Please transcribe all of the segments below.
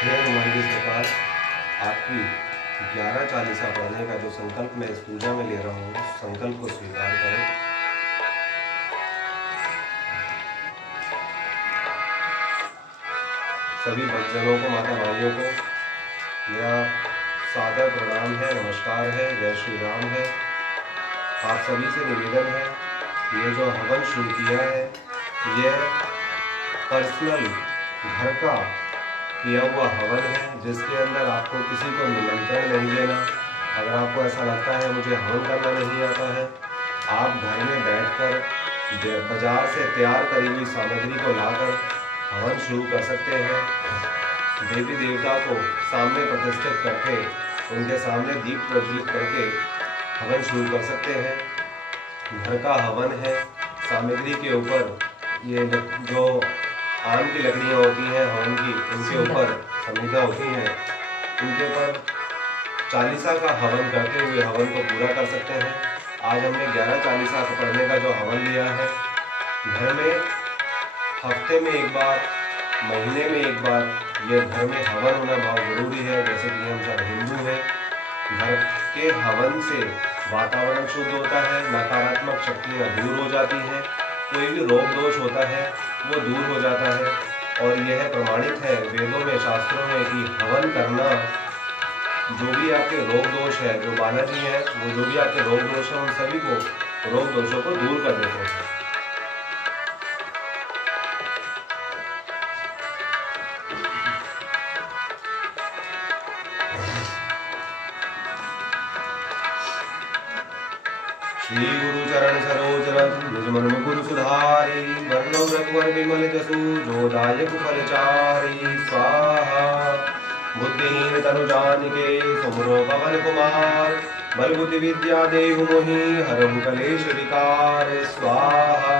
हे हनुमान जी सरकार, आपकी 11 चालीसा पढ़ने का जो संकल्प मैं इस पूजा में ले रहा हूँ, उस संकल्प को स्वीकार करें। सभी भक्तजनों को, माता भाइयों को मेरा सादर प्रणाम है, नमस्कार है, जय श्री राम है। आप सभी से निवेदन है, ये जो हवन शुरू किया है, यह पर्सनल घर का किया हुआ हवन है, जिसके अंदर आपको किसी को निमंत्रण नहीं देना। अगर आपको ऐसा लगता है मुझे हवन करना नहीं आता है, आप घर में बैठकर बाजार से तैयार करी हुई सामग्री को लाकर हवन शुरू कर सकते हैं। देवी देवता को सामने प्रतिष्ठित करके उनके सामने दीप प्रज्वलित करके हवन शुरू कर सकते हैं। घर का हवन है, सामग्री के ऊपर ये जो आम की लकड़ियाँ होती हैं हवन की, उनके ऊपर समिधा होती हैं, उनके ऊपर चालीसा का हवन करते हुए हवन को पूरा कर सकते हैं। आज हमने 11 चालीसा को पढ़ने का जो हवन लिया है, घर में हफ्ते में एक बार, महीने में एक बार ये घर में हवन होना बहुत ज़रूरी है। जैसे कि हम सब हिंदू हैं, घर के हवन से वातावरण शुद्ध होता है, नकारात्मक शक्तियाँ दूर हो जाती हैं, कोई भी रोग दोष होता है वो दूर हो जाता है। और यह प्रमाणित है वेदों में, शास्त्रों में कि हवन करना जो भी आपके रोग दोष है, जो बालाजी हैं वो जो भी आपके रोग दोष हैं, उन सभी को, रोग दोषों को दूर कर देते हैं। श्री गुरु चरण सरोज रज निज मन मुकुर सुधारी, वरणो रघुवर विमल जसु जो दायक फल चारी। स्वाहा बुद्धिहीन तनु जानिके सुमरो पवन कुमार, बल बुद्धि विद्या देहु मोहि हरहु कलेश विकार। स्वाहा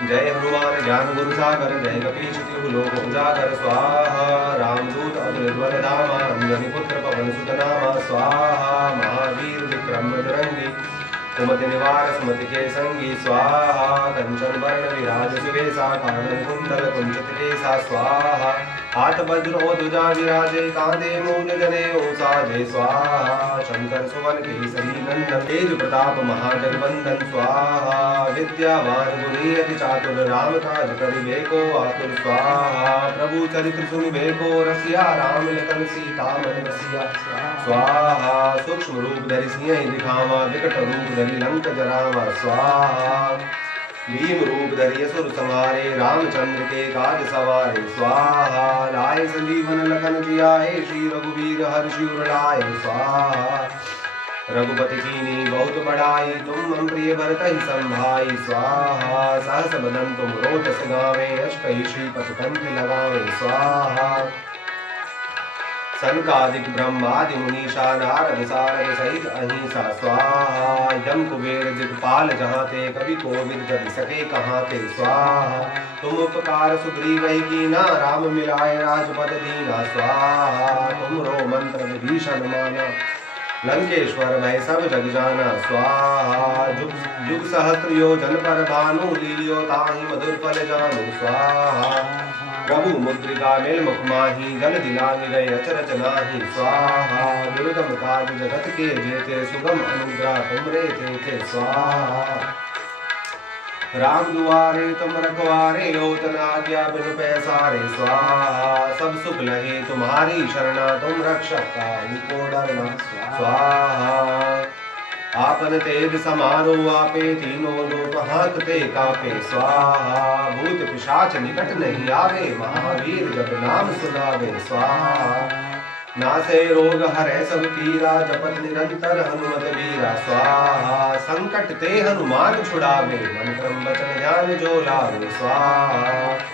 जय हनुमान ज्ञान गुरु सागर, जय कपीश तिहु लोक उजागर। स्वाहा रामदूत अतुलित बल धामा, अंजनी पुत्र पवन सुत नामा। स्वाहा महावीर विक्रम बजरंगी, कुमति निवार सुमति के संगी। स्वाहा कंचन वर्ण विराज सुबेसा, कानन कुंडल कुंचित केसा। स्वाहा हाथ वज्र और ध्वजा विराजे, कांधे मूल जनेऊ साजे। स्वाहा शंकर सुवन केसरी नंदन, तेज प्रताप महाजगवंदन। स्वाहा विद्यावान गुणी अति चातुर, राम काज करिबे को आतुर। स्वाहा प्रभु चरित्र सुनिबे को रसिया, राम लखन सीता मन बसिया। स्वाहा सूक्ष्म रूप धरि सिंह दिखावा, विकट रूप धरि लंक जरावा। स्वाहा भीम रूप धरि असुर संहारे, रामचंद्र के काज सवारे। स्वाहा लाए संजीवन लखन जियाए, श्री रघुवीर हर्षि उर लाए। स्वाहा रघुपति कीनी बहुत बड़ाई, तुम मम प्रिय भरत ही संभाई। स्वाहा सहस बदन तुम रोचस गावे, अष्टहि श्रीपति कंठ लगावे। स्वाहा सनकादिक ब्रह्मादि मुनीषा, नारद सारद सहित अहिंसा। स्वाहा यम कुबेर दिक्पाल जहाँ ते, कवि कोविद कवि सके कहाँ ते। स्वाहा तुम उपकार सुग्रीव ही कीना, राम मिलाए राजपद दीना। स्वाहा तुमरो मंत्र विभीषण माना, लंकेश्वर भय सब जग जाना। स्वाहा युग सहस्त्र योजन पर भानु, लीलियो ताहि मधुर फल जानू। स्वाहा प्रभु मुद्रिका मेल मुख माही, जल दिलांग गए अचरज नाही। स्वाहा दुर्गम काज जगत के जेते, सुगम अनुग्रह तुमरे तेते। स्वाहा राम दुआरे तुम रखवारे, होत न आज्ञा बिनु पैसारे। स्वाहा सब सुख लहे तुम्हारी शरणा, तुम रक्षक काहू को डरना। स्वाहा आपन तेज समारो आपे, तीनों लोक हांकते कापे। स्वाहा भूत पिशाच निकट नहीं आवे, महावीर जब नाम सुनावे। स्वाहा नासे रोग हरै सब पीरा, जपत निरंतर हनुमत वीरा। स्वाहा संकट ते हनुमान छुड़ावे, मन क्रम वचन ध्यान जो लावे। स्वाहा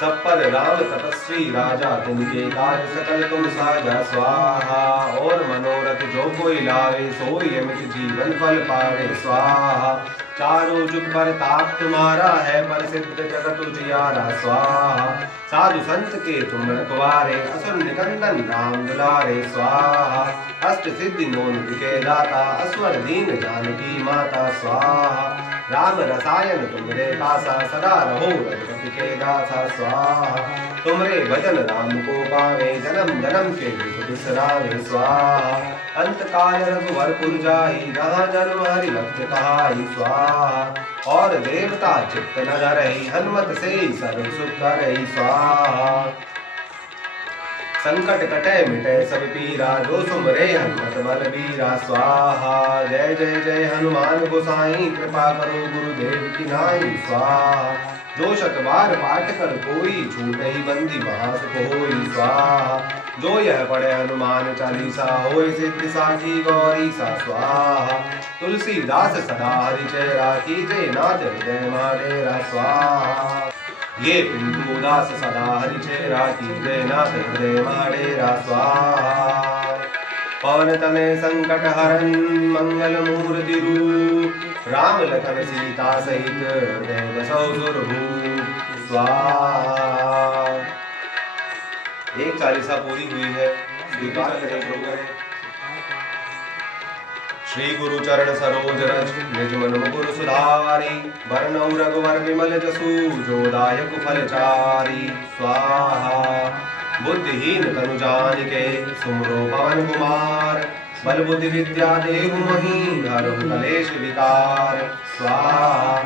सब पर राम तपस्वी राजा, तिनके काज सकल तुम साजा। स्वाहा और मनोरथ जो कोई लावे, सोई अमित जीवन फल पावे। स्वाहा चारों जुग पर ताप तुम्हारा है, प्रसिद्ध जगत उजियारा। स्वाहा साधु संत के तुम रखवारे, असुर निकंदन राम दुलारे। स्वाहा अष्ट सिद्धि नोन के दाता, अस्वर दीन जानकी माता। स्वाहा राम रसायन तुमरे पासा सदा रहो रघुपति के दासा स्वाहा। तुमरे भजन राम को पावे जन्म जन्म के दुख बिसरावे स्वाहा। अंत काल रघुवर पुर जाई जहाँ जन्म हरि भक्त कहाई स्वाहा। और देवता चित्त न धरहि हनुमत से सर्व सुख करहि स्वाहा। संकट कटे मिटे सब पीरा जो सुमरे हनुमत बलबीरा स्वाहा। जय जय जय हनुमान गोसाई कृपा करो गुरुदेव की नाई स्वाहा। जो शत बार पाठ कर कोई छूटे ही बंदी महासुख होई स्वाहा। जो यह पढ़े हनुमान चालीसा होय सिद्धि साखी गौरी सा स्वाहा। तुलसीदास सदा हरिचेरा कीजे नाथ हृदय माडेरा स्वाहा। ये पिंटू दास सदा हरिचेरा कीजे नाथ हृदय माडेरा स्वाहा। पवन तनय संकट हरन मंगल मूर्ति रूप राम लखन सीता सहित हृदय बसौ सुरभूप स्वाहा। एक चालीसा पूरी हुई है, स्वीकार करें प्रभु करें। श्री गुरु चरण सरोज रज निज मन मुकुर सुधारी। वरनौ रघुवर विमल जसु जो दायक फल चारी स्वाहा। बुद्धिहीन तनु जानिके सुमरो पवन कुमार। बल बुद्धि विद्या देहु मही हरहु कलेश विकार स्वाहा।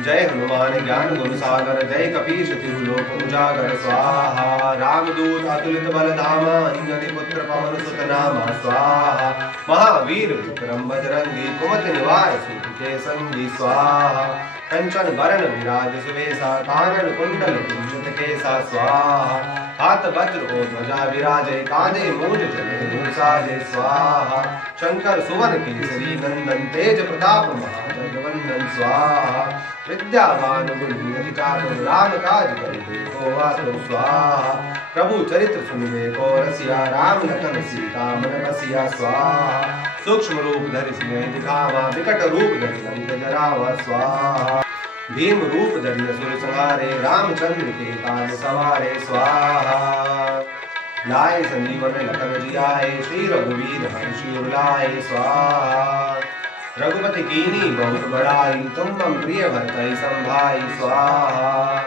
जय हनुमान ज्ञान गुण सागर जय कपीश तिहु लोक उजागर स्वाहा। रामदूत अतुलित बल धामा अंजनी पुत्र पवन सुत नामा स्वाहा। महावीर विक्रम बजरंगी कुमति निवार सूत के संगी स्वाहा। कंचन बरन विराज सुवेशा कानन कुंडल कुंचित केसा स्वाहा। हाथ वज्र और ध्वजा विराजे कांधे मूंज जनेऊ साजे स्वाहा। शंकर सुवन केसरी नंदन तेज प्रताप महाजगवंदन स्वाहा। विद्यावान गुणी चातुर राम काज करिबे को आतुर स्वाहा। प्रभु चरित्र सुनिबे को रसिया राम लखन सीता मन बसिया स्वाहा। सूक्ष्म रूप धरि सिंह दिखावा विकट रूप धरि लंक जरावा स्वाहा। भीम रूप धरि असुर संहारे रामचंद्र के काज सवारे स्वाहा। लाए संजीवन लखन जियाए श्री रघुवीर हर्षि उर लाए स्वाहा। रघुपति कीनी बहुत बड़ाई तुम मम प्रिय भरतहि संभाई स्वाहा।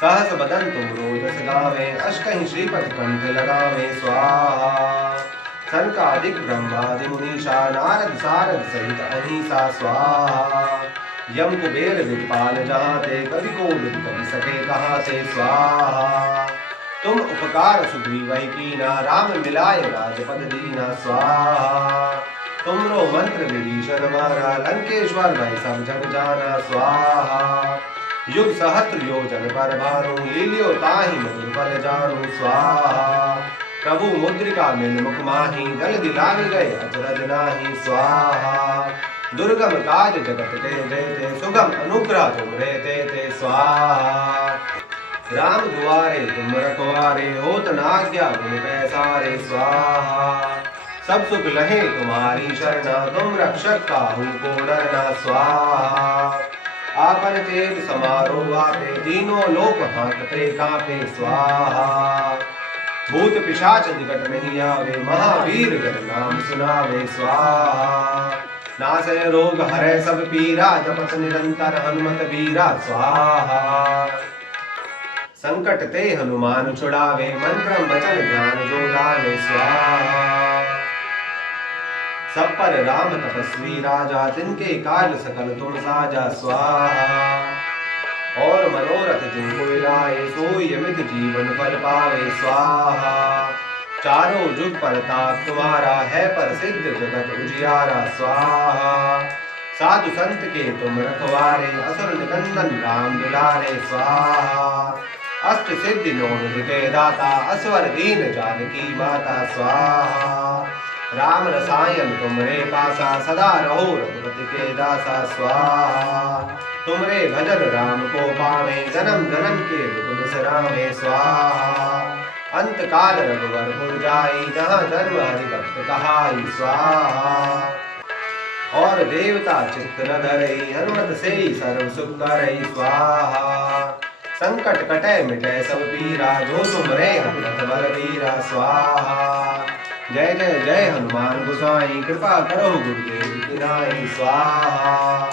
सहस बदन तुम रोजस गावे अष्टहि श्रीपति कंठ लगावे स्वाहा। सनकादिक ब्रह्मादि मुनीषा नारद सारद सहित अहिंसा स्वाहा। यम कुबेर दिक्पाल जहाते कवि कोविद कवि सके कहाते स्वाहा। तुम उपकार सुग्रीवहि कीना राम मिलाय राजपद दीना स्वाहा। तुमरो मंत्र विभीषण मारा लंकेश्वर भय सब जग जाना स्वाहा। युग सहस्त्र योजन पर भानु लीलियो ताहि मधुर फल जानू स्वाहा। प्रभु मुद्रिका मिल मुख माही जल्दी लाग गए अचरज नाही स्वाहा। दुर्गम काज जगत के जेते सुगम अनुग्रह तुमरे तेते स्वाहा। राम दुआरे तुम रखवारे होत न आज्ञा गुण पैसारे स्वाहा। सब सुख लहे तुम्हारी शरणा तुम रक्षक काहू को डरना स्वाहा। आपन तेज समारो आपे तीनों लोक हांकते कांपे स्वाहा। भूत पिशाच निकट नहीं आवे महावीर जब नाम सुनावे स्वाहा। नासय रोग हरै सब पीरा जपत निरंतर हनुमत बीरा स्वाहा। संकट ते हनुमान छुड़ावे मन क्रम वचन ध्यान जो लावे स्वाहा। सब पर राम तपस्वी राजा जिनके काज सकल तुम साजा स्वाहा। और मनोरथ जिनको लाए सोई अमित जीवन फल पावे स्वाहा। चारों जुग परताप तुम्हारा है प्रसिद्ध जगत उजियारा स्वाहा। साधु संत के तुम रखवारे असुर निकंदन राम दुलारे स्वाहा। अष्ट सिद्धि नौ निधि के दाता असवर दीन जानकी माता स्वाहा। राम रसायन तुमरे पासा सदा रहो रघुपति के दासा स्वाहा। तुमरे भजन राम को पावे जन्म जन्म के दुख बिसरावे स्वाहा। अंत काल रघुवर पुर जाई जहाँ जन्म हरि भक्त कहाई स्वाहा। और देवता चित्त न धरई हनुमत से सर्व सुख करई स्वाहा। संकट कटे मिटे सब पीरा जो सुमरे हनुमत बलबीरा स्वाहा। जय जय जय हनुमान गोसाई कृपा करो गुरुदेव की नाई स्वाहा।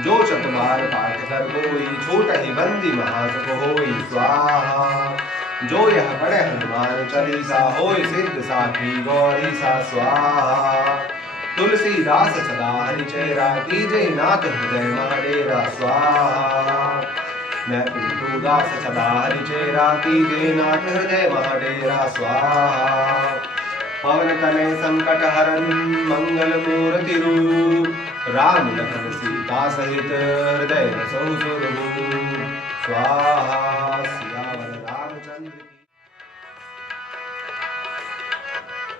जो शत बार पाठ कर कोई छूटहि बंदी महासुख होई स्वाहा। जो यह पढ़े हनुमान चालीसा होय सिद्ध साखी गौरी सा स्वाहा। तुलसीदास सदा हरिचेरा कीजे नाथ हृदय महाडेरा स्वाहा। मैं पिंटू दास सदा हरिचेरा कीजे नाथ हृदय महाडेरा स्वाहा। पवन तनय संकट हरन मंगल मूर्ति रूप राम लखन सीता सहित हृदय बसहु सुरभूप स्वाहा। सियावर रामचंद्र की।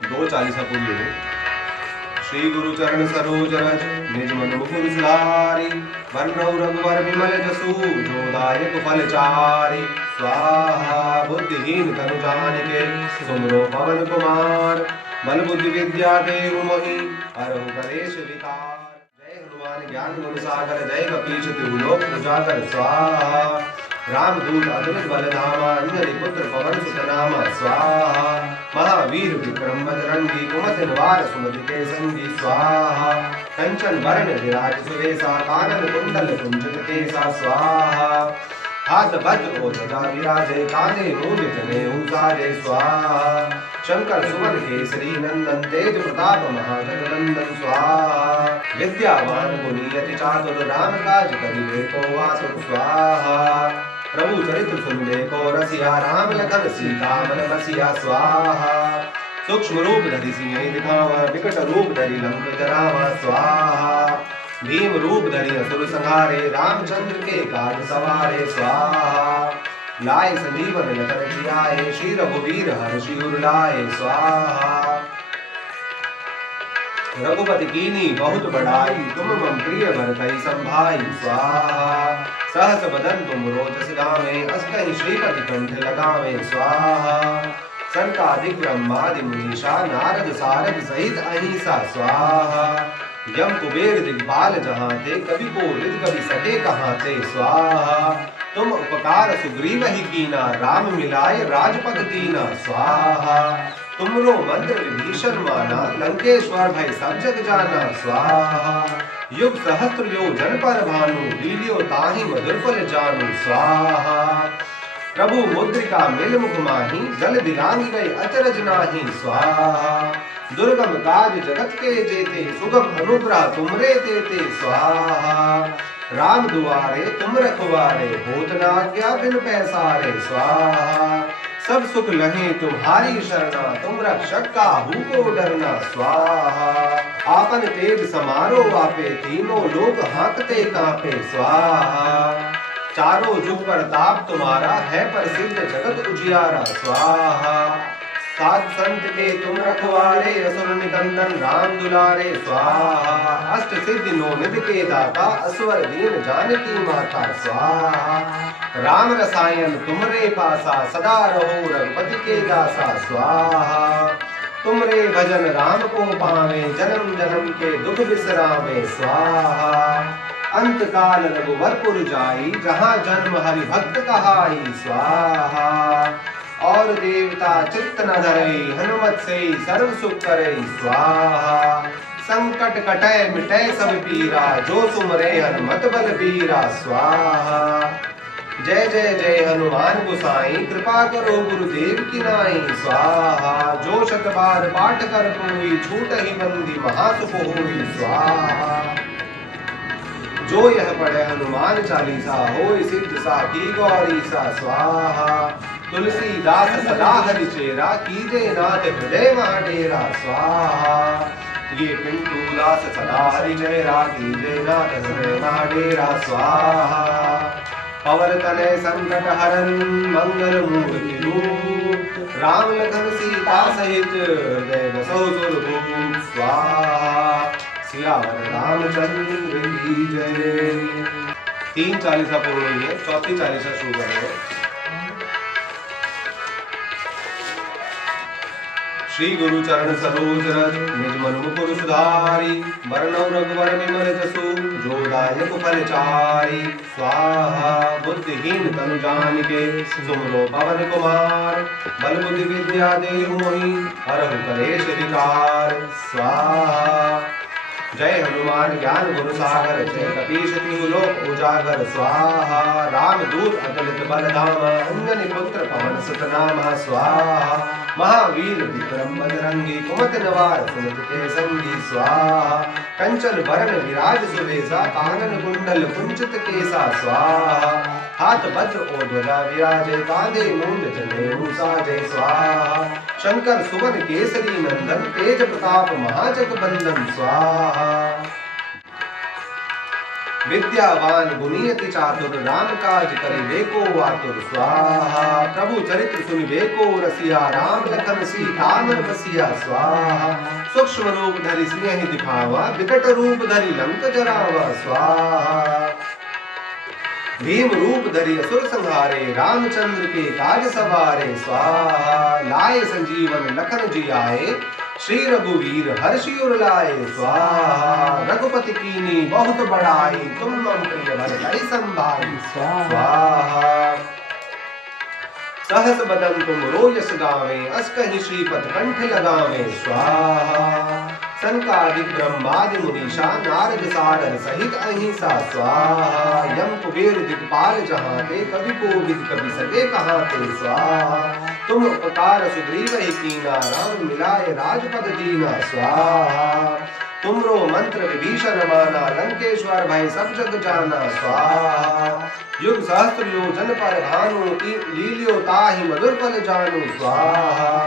दो चालीसा पूरी हो। श्री गुरु चरण सरोज रज निज मन मुकुर सुधारी। बरनउँ रघुबर विमल जसु जो दायक फल चारि स्वाहा। बुद्धिहीन तनु जानिके सुमिरो पवन कुमार। बल बुद्धि विद्या देहु मोहि हरहु कलेश विकार। जय हनुमान ज्ञान गुण सागर जय कपीश तिहु लोक उजागर स्वाहा। रामदूत अतुलित बल धामा अंजनी पुत्र पवन सुत नामा स्वाहा। महावीर विक्रम बजरंगी कुमति निवार सुमति के संगी स्वाहा। कंचन वरण विराज सुवेशा कानन कुंडल कुंचित केसा स्वाहा। हाथ वज्र को ध्वजा विराजे कांधे मूल जनेऊ साजे स्वाहा। शंकर सुमन केसरी नंदन तेज प्रताप महाजगवंदन स्वाहा। विद्यावान गुणी अति चातुर राम काज करिबे को आतुर स्वाहा। प्रभु चरित्र सुनबे को रसिया राम लखन सीता मन बसिया स्वाहा। सूक्ष्म रूप धरि सिंह दिखावा विकट रूप धरि लंक जरावा स्वाहा। भीम रूप धरि असुर संहारे रामचंद्र के काज सवारे स्वाहा। लाए संजीवन लखन जियाए श्री रघुवीर हर्षि उर लाए स्वाहा। रघुपति कीनी बहुत बड़ाई तुम मम प्रिय भरतहि संभाई स्वाहा। सहस बदन तुम रोचस गावे अस कहीं श्रीपति कंठ लगावे स्वाहा। संकादिक ब्रह्मादि मुनीषा नारद सारद सहित अहिंसा स्वाहा। यम कुबेर दिग्पाल जहाँ थे कभी कोरिद कभी सके कहाँ थे स्वाहा। तुम उपकार सुग्रीव ही कीना राम मिलाए राजपद दीना स्वाहा। तुमरो मंत्र विभीषण माना लंकेश्वर भय सब जग जाना स्वाहा। युग सहस्त्र योजन पर भानु लीलियो ताहि मधुर फल जानू स्वाहा। प्रभु मुद्रिका मिल मुख माही जल दिलांग गए अचरज नाही स्वाहा। दुर्गम काज जगत के जेते सुगम अनुग्रह तुमरे तेते स्वाहा। राम दुआरे तुम रखवारे होत न आज्ञा बिन पैसारे स्वाहा। सब सुख लहे तुम्हारी शरणा तुम रक्षक काहू को डरना स्वाहा। आपन तेज समारो आपे तीनों लोग हाँकते कांपे स्वाहा। चारों जुग प्रताप तुम्हारा है प्रसिद्ध जगत उजियारा स्वाहा। साध संत के तुम रखवारे असुर निकंदन राम दुलारे स्वाहा। अष्ट सिद्धि नौ निधि के दाता असवर दीन जानकी माता स्वाहा। राम रसायन तुमरे पासा सदा रहो रघुपति के दासा स्वाहा। तुमरे भजन राम को पावे जन्म जन्म के दुख बिसरावे स्वाहा। अंत काल रघुवरपुर जाई जहाँ जन्म हरि भक्त कहाई स्वाहा। और देवता चित्त न धरे हनुमत से सर्व सुख करे स्वाहा। संकट कटय मिटय सब पीरा जो तुमरे हनुमत बल बीरा स्वाहा। जय जय जय हनुमान गोसाई कृपा करो गुरुदेव की नाई स्वाहा। जो शत बार पाठ कर कोई छूटहि बंदी महासुख होई स्वाहा। जो यह पढ़े हनुमान चालीसा होय सिद्ध साखी गौरी सा स्वाहा। तुलसीदास सदा हरिचेरा कीजे नाथ हृदय महाडेरा स्वाहा। ये पिंटू दास सदा हरिचेरा कीजे नाथ हृदय महाडेरा स्वाहा। पवन तनय संकट हरन मंगल मूर्ति रूप राम लखन सीता सहित हृदय बसहु सुरभूप स्वाहा। सियावर रामचंद्र की जय। 3 चालीसा पूर्ण हुई है, 4थी चालीसा शुरू करेंगे। श्री गुरु चरण सरोज रज निज मन मुकुर सुधारी। बरनउँ रघुबर विमल जसु जो दायक फल चारि स्वाहा। बुद्धिहीन तनु जानिके सुमिरो पवन कुमार। बल बुद्धि विद्या देहु मोहि हरहु कलेश विकार स्वाहा। जय हनुमान ज्ञान गुण सागर जय कपीश तिहु लोक उजागर स्वाहा। राम दूत अतुलित बल धामा अंजनी पुत्र पवन सुत नामा स्वाहा। महावीर विक्रम बजरंगी कुमति निवार सुमति के संगी स्वाहा। कंचन बरन विराज सुबेसा कानन कुंडल कुंचित केसा स्वाहा। हाथ वज्र और ध्वजा विराजे कांधे मूंज जनेऊ साजे स्वाहा। शंकर सुवन केसरी नंदन तेज प्रताप महाजगबंदन स्वाहा। विद्यावान गुणियति चातुर राम काज करिबे को आतुर स्वाहा। प्रभु चरित्र सुनिबे को रसिया राम लखन सीता मन बसिया स्वाहा। सूक्ष्म रूप धरि सिंह दिखावा विकट रूप धरि लंक जरावा स्वाहा। भीम रूप धरि असुर संहारे रामचंद्र के काज सवारे स्वाहा। लाए संजीवन लखन जी आए श्री रघुवीर हर्षि उर लाए स्वाहा। रघुपति कीनी बहुत बड़ाई तुम मम प्रिय भरतहि संभाई स्वाहा। सहस बदन तुम रोयस गावे अस कहि श्रीपद कंठ लगावे स्वाहा। सनकादिक ब्रह्मादि मुनीषा नारद सारद सहित अहिंसा स्वाहा। यम कुबेर दिक्पाल जहाते कवि कोविद कवि सके कहाते स्वाहा। तुम उपकार सुग्रीव ही कीना राम मिलाए राजपद दीना स्वाहा। तुमरो मंत्र विभीषण माना लंकेश्वर भय सब जग जाना स्वाहा। युग सहस्त्र योजन पर भानु लील्यो ताहि मधुर फल जानू स्वाहा।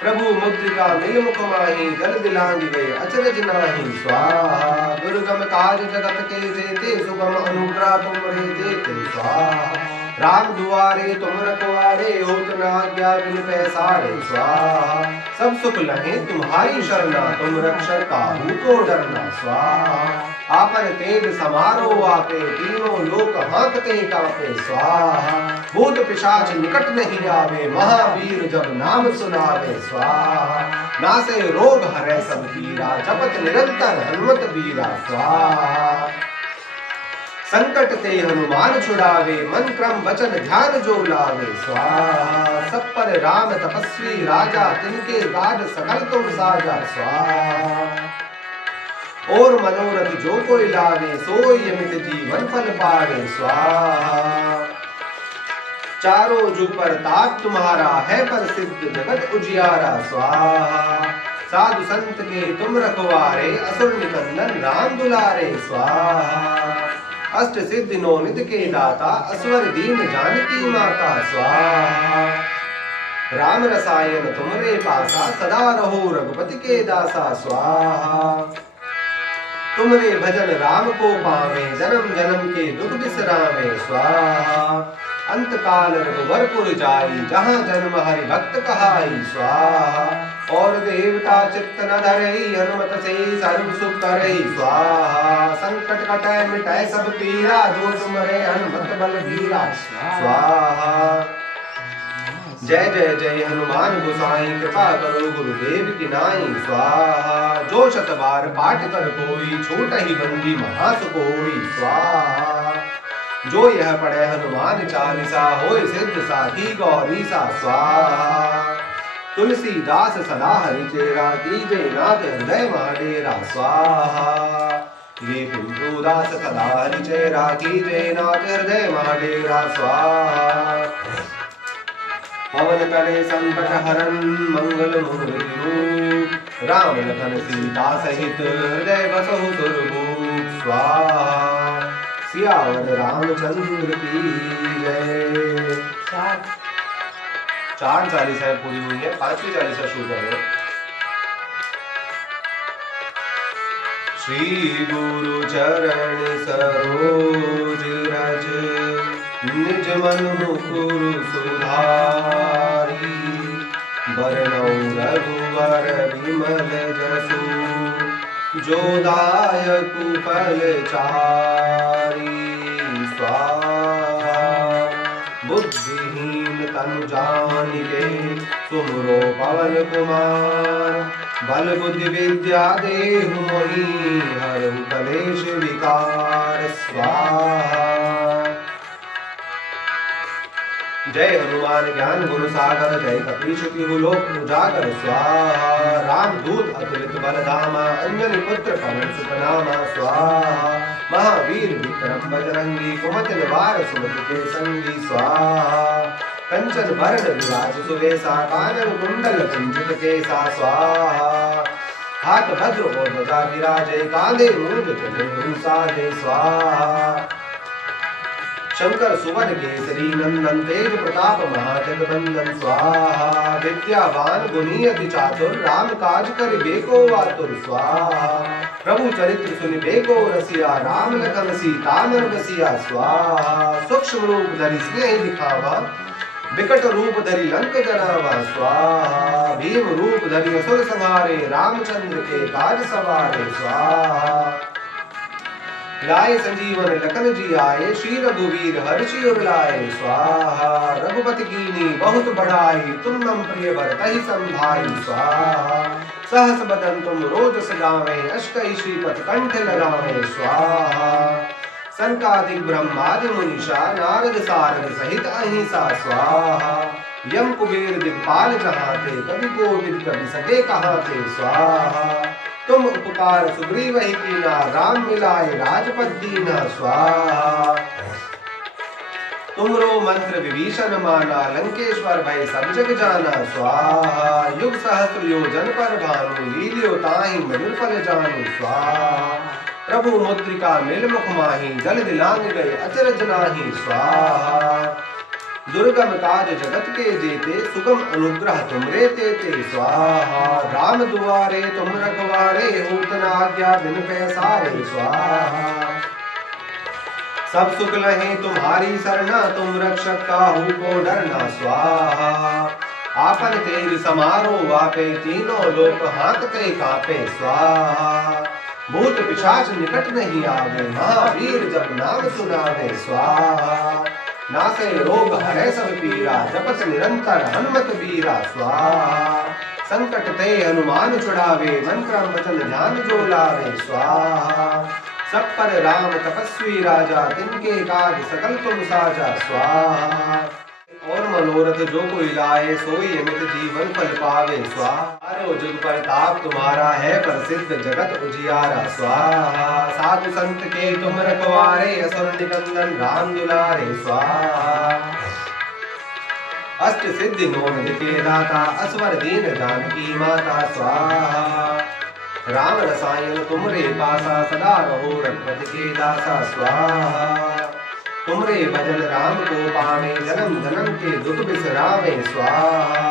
प्रभु मुद्रिका मिल मुख माहि जल दिलांग गए अचरज नाही स्वाहा। दुर्गम काज जगत के जेते सुगम अनुग्रह तुमरे देते स्वाहा। राम दुआरे तुम रखवारे होत न आज्ञा बिन पैसारे स्वाहा। सब सुख लहे तुम्हारी शरणा तुम रक्षक काहू को डरना स्वाहा। आपन तेज समारो आपे तीनों लोक हाँकते कांपे स्वाहा। भूत पिशाच निकट नहीं आवे महावीर जब नाम सुनावे स्वाहा। नासे रोग हरै सब पीरा जपत निरंतर हनुमत बीरा स्वाहा। संकट ते हनुमान छुड़ावे मन क्रम वचन ध्यान जो लावे स्वाहा। सब पर राम तपस्वी राजा तिनके गाद सकल तुम साजा स्वाहा। और मनोरथ जो कोई लावे सोई अमित जीवन फल पावे स्वाहा। चारों जुग पर ताप तुम्हारा है प्रसिद्ध जगत उजियारा स्वाहा। साधु संत के तुम रखवारे असुर निकंदन राम दुलारे स्वाहा। अष्ट सिद्धि नौ निधि के दाता असवर दीन जानकी माता स्वाहा। राम रसायन तुमरे पासा सदा रहो रघुपति के दासा स्वाहा। तुमरे भजन राम को पावे जन्म जन्म के दुख बिसरावे स्वाहा। अंत काल रघुवरपुर जाई जहाँ जन्म हरि भक्त कहाई स्वाहा। और देवता चित्त न धरई हनुमत से सर्व सुख करई स्वाहा। संकट कटै मिटै सब पीरा जो तुमरे हनुमत बल धीरा स्वाहा। जय जय जय हनुमान गोसाई कृपा करो गुरुदेव की नाई स्वाहा। जो शत बार पाठ कर कोई छोटा ही बंदी महासुख होई स्वाहा। जो यह पढ़े हनुमान चालीसा होय सिद्ध साखी गौरी सा स्वाहा। तुलसीदास सदा हरि चेरा कीजे नाथ हृदय महाडेरा स्वाहा। ये पिंटूदास सदा हरि चेरा कीजे नाथ हृदय महाडेरा स्वाहा। पवन तनय संकट हरन मंगल मूर्ति राम लखन सीता सहित हृदय बसहु सुरभूप स्वाहा। सियावर रामचंद्र की जय। चार चालीसा पूरी हुई है, पांचवी चालीसा शुरू करें। श्री गुरु चरण सरोज रज निज मन मुकुर सुधारी। बरनौ रघुवर विमल जसु जो दायकु फल चारी स्वाहा। बुद्धिहीन तनु जानिके सुमरो पवन कुमार। बल बुद्धि विद्या देहु मोहि हरहु कलेश विकार स्वाहा। जय हनुमान ज्ञान गुण सागर जय कपीश तिहु लोक उजागर स्वाहा। रामदूत अतुलित बल धामा अंजनी पुत्र पवन सुत नामा स्वाहा। महावीर विक्रम बजरंगी कुमति निवार सुमति के संगी स्वाहा। कंचन वरण विराज सुवेशा कानन कुंडल कुंजित केसा स्वाहा। हाथ भद्र और ध्वजा विराजे कांधे मूंज जनेऊ साजे स्वाहा। शंकर सुवन केसरी नंदन तेज प्रताप महाजगबंदन स्वाहा। विद्यावान गुणी अति चातुर राम काज करिबे को आतुर स्वाहा। प्रभु चरित्र सुनिबे को रसिया राम लखन सीता मन बसिया स्वाहा। सूक्ष्म रूप धरि स्नेह दिखावा विकट रूप धरि लंक जरावा स्वाहा। भीम रूप धरि असुर संहारे रामचंद्र के काज सवारे स्वाहा। लाए संजीवन लखन जी आए श्री रघुवीर हर्षि उर लाए स्वाहा। रघुपति कीनी बहुत बढ़ाई तुम मम प्रिय भरतहि संभाई स्वाहा। सहस बदन तुम रोज सजावे अष्टई श्रीपति कंठ लगावे स्वाहा। सनकादिक ब्रह्मादि मुनीषा नारद सारद सहित अहिंसा स्वाहा। यम कुबेर दिक्पाल जहाते कवि कोविद कवि सके कहाते स्वाहा। तुम उपकार सुग्रीव ही कीना राम मिलाए राजपद दीना स्वाहा। तुमरो मंत्र विभीषण माना लंकेश्वर भय सब जग जाना स्वाहा। युग सहस्र योजन पर भानु लील्यो ताहि मधुर फल जानु स्वाहा। प्रभु मुद्रिका मिल मुख माही जल दिलांग गए अचरज नाही स्वाहा। दुर्गम काज जगत के जेते सुगम अनुग्रह तुमरे तेते स्वाहा। राम दुआरे तुम रखवारे होत न आज्ञा बिन पैसारे स्वाहा। सब सुख लहे तुम्हारी सरना तुम रक्षक काहू को डरना स्वाहा। आपन तेज समारो वापे तीनों लोक हांकते कापे स्वाहा। भूत पिशाच निकट नहीं आवे महावीर जब नाम सुनावे स्वाहा। नासे रोग हरे सब पीरा जपत निरंतर हनुमत वीरा स्वाहा। संकट ते हनुमान छुड़ावे मंत्र वचन ध्यान जो लावे स्वाहा। सब पर राम तपस्वी राजा तिनके काज सकल तुम साजा स्वाहा। और मनोरथ जो कोई लाए सोई अमित जीवन फल पावे स्वाहा। जुग पर ताप तुम्हारा है प्रसिद्ध जगत उजियारा स्वाहा। साधु संत के तुम रखवारे असुर निकंदन राम दुलारे स्वाहा। अष्ट सिद्धि नौनिधि के दाता असवर दीन जानकी माता स्वाहा। राम रसायन तुमरे पासा सदा रहो रघुपति के दासा स्वाहा। तुमरे भजन राम को पावे जन्म जन्म के दुख बिसरावे स्वाहा।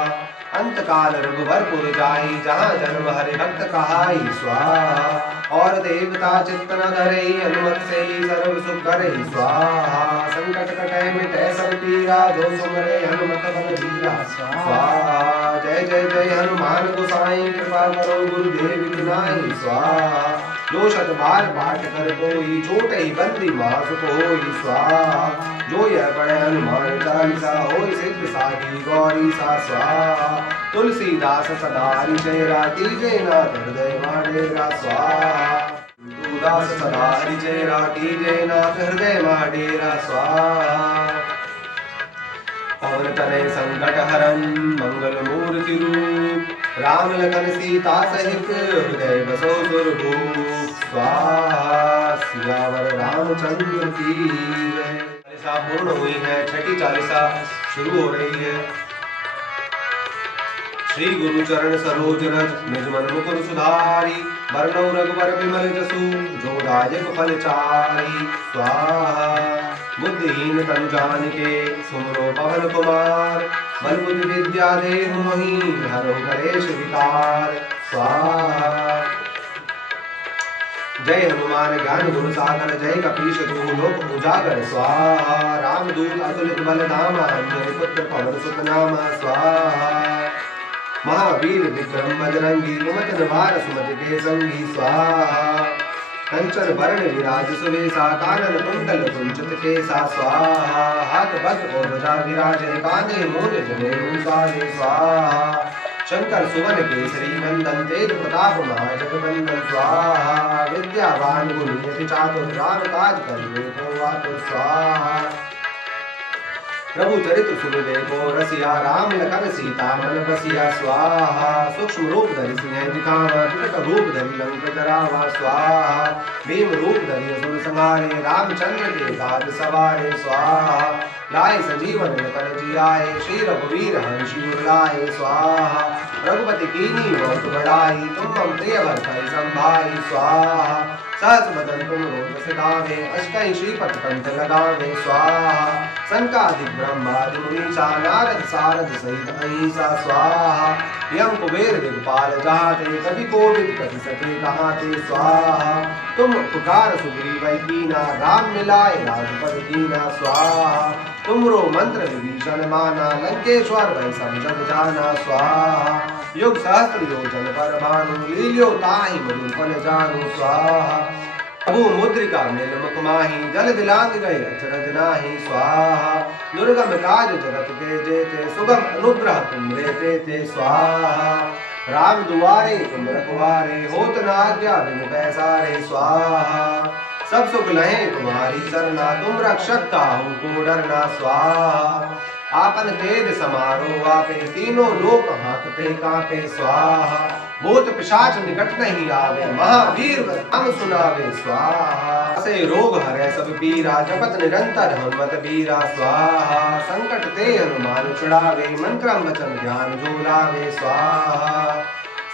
अंत काल रघुवरपुर जाई जहाँ जन्म हरि भक्त कहाई स्वाहा। और देवता चित्त न धरे हनुमत से सर्व सुख करे स्वाहा। संकट कटे मिटे सब पीरा जो सुमरे हनुमत बल बीरा स्वाहा। जय जय जय हनुमान गोसाई कृपा करो गुरुदेव की नाई स्वाहा। जो शत बार पाठ कर कोई छोटे ही बंदी मासुक होई स्वाहा। जो यह पढ़े हनुमान चालीसा होई सिद्ध साखी गौरी सा स्वाहा। तुलसीदास सदा हरिजय राखी जय नाथ हृदय माडेरा स्वाहा। तुलसीदास सदा हरिजय राखी जय नाथ हृदय माडेरा स्वाहा। पवन तनय संकट हरन मंगल मूर्ति रूप राम लखन सीता सहित हृदय बसो सुरभूप स्वाहा। सियावर रामचंद्र की जय। चालीसा पूर्ण हुई है, छठी चालीसा शुरू हो रही है। श्री गुरु चरण सरोज रज निज मन मुकुर सुधारी। बरनौ रघुबर बिमल जसु जो दायक फल चारी स्वाहा। बुद्धिहीन तनु जानिके सुमरो पवन कुमार। बल बुद्धि विद्या देहु मोहि हरहु कलेश विकार स्वाहा। जय हनुमान ज्ञान गुण सागर जय कपीश तिहु लोक उजागर स्वाहा। रामदूत अतुलित बल धामा अंजनी पुत्र पवन सुत नामा स्वाहा। महावीर विक्रम बजरंगी कुमति निवार सुमति के संगी स्वाहा। कंचन वरण विराज सुवेशा कानन कुंडल कुंचित केसा स्वाहा। हाथ वज्र और ध्वजा विराजे कांधे मूंज जनेऊ साजे स्वाहा। शंकर सुवन केसरी नंदन तेज प्रताप महाजगबंदन स्वाहा। विद्यावान गुणी अति चातुर राम काज करिबे को आतुर स्वाहा। प्रभु चरित्र सुन देखो रसिया राम लखन सीता मन बसिया स्वाहा। सूक्ष्म रूप धरि सिंह दिखावा विकट रूप धरि लंक जरावा स्वाहा। भीम रूप धरि असुर संहारे रामचंद्र के काज सवारे स्वाहा। लाए संजीवन लखन जियाए श्री रघुवीर हर्षि उर स्वाहा। रघुपति कीनी बहुत बड़ाई तुम मम प्रिय भरतहि संभाई स्वाहा। सहस बदन तुम रोज गावे अष्टहि श्रीपद कंठ लगावे स्वाहा। संकादिक ब्रह्मादि मुनीसा नारद सारद सहित अहिंसा स्वाहा। यम कुबेर दिगपाल जहाते कभी कोविद कति सके कहाते स्वाहा। तुम पुकार सुग्रीव कीना राम मिलाए राजपद कीना स्वाहा। तुमरो मंत्र विभीषण माना लंकेश्वर भय सब जग जाना स्वाहा। युग सहस्त्र योजन पर भानु लील्यो ताहि मधुर फल जानु स्वाहा। अभु मुद्रिका नीलमुख माहि जल दिलांग गए अचरज नाहि स्वाहा। दुर्गम काज जगत के जेते सुगम अनुग्रह तुम रे ते स्वाहा। राम दुआरे तुम रखवारे होत न आज्ञा बिनु पैसारे स्वाहा। सब सुख लहे तुम्हारी सरना तुम रक्षक काहू को डरना स्वाहा। आपन तेज समारो आपे तीनों लोक हांकते कांपे स्वाहा। भूत पिशाच निकट नहीं आवे महावीर नाम सुनावे स्वाहा। से रोग हरे सब पीरा जपत निरंतर हनुमत बीरा स्वाहा। संकट ते हनुमान छुड़ावे मन क्रम वचन ध्यान जो लावे स्वाहा।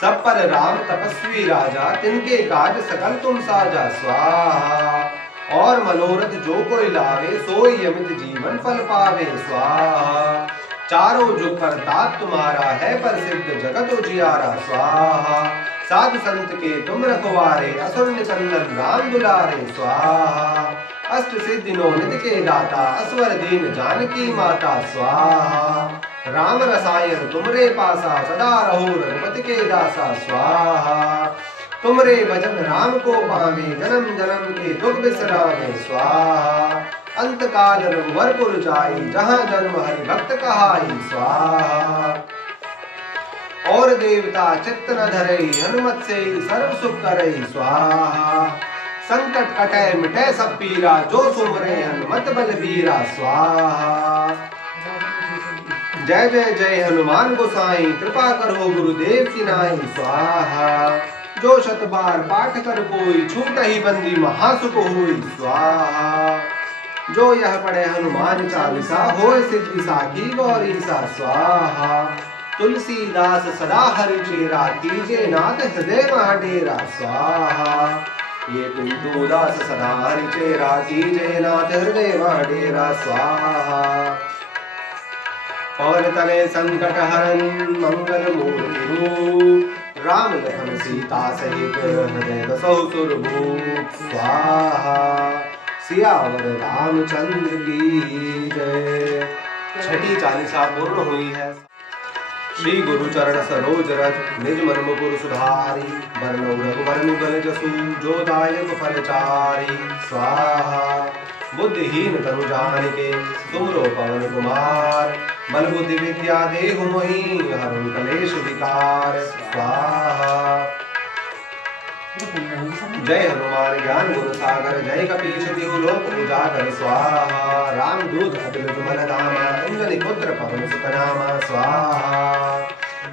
सब पर राम तपस्वी राजा तिनके काज सकल तुम साजा स्वाहा। और मनोरथ जो कोई लावे सोई अमित जीवन फल पावे स्वाहा। चारों जुग प्रताप तुम्हारा है प्रसिद्ध जगत उजियारा स्वाहा। साधु संत के तुम रखवारे असुर निकंदन राम दुलारे स्वाहा। अष्ट सिद्धि नौ निधि के दाता असवर दीन जानकी माता स्वाहा। राम रसायन तुमरे पासा सदा रहो रघुपति के दासा स्वाहा। तुमरे भजन राम को पावे जन्म जन्म के दुख बिसरावे स्वाहा। अंत काल रघुवरपुर जाई जहाँ जन्म हरि भक्त कहाई स्वाहा। और देवता चित्त न धरई हनुमत से सर्व सुख करई स्वाहा। संकट कटे मिटे सब पीरा जो सुमरे हनुमत बलबीरा स्वाहा। जय जय जय हनुमान गोसाई कृपा करो गुरुदेव की नाई स्वाहा। जो शत बार पाठ कर कोई छूट ही बंदी महासुख हुई स्वाहा। जो यह पढ़े हनुमान चालीसा होय सिद्धि साखी गौरी सा स्वाहा। तुलसीदास सदा हरि चेरा कीजे नाथ हृदय महाडेरा स्वाहा। ये तुलसीदास सदा हरि चेरा कीजे नाथ हृदय महाडेरा स्वाहा। और तने संकट हरन मंगल मूर्ति राम लखन सीता सहित हृदय बसौ सुरभूप स्वाहा। सियावर रामचंद्र की जय। छठी चालीसा पूर्ण हुई है। श्री गुरु चरण सरोज रज निज मन मुकुर सुधारी। बरनौ रघुबर मुगल जसु जो दायक फल चारी स्वाहा। बुद्धिहीन तनु जानिके तुमरो पवन कुमार। बल बुद्धि विद्या देहु मोहि हरु कलेश विकार स्वाहा। जय हनुमान ज्ञान गुण सागर जय कपीश तिहु लोक उजागर स्वाहा। राम दूत अतुल तुमन धामा अंजनी पुत्र पवन सुत नामा स्वाहा।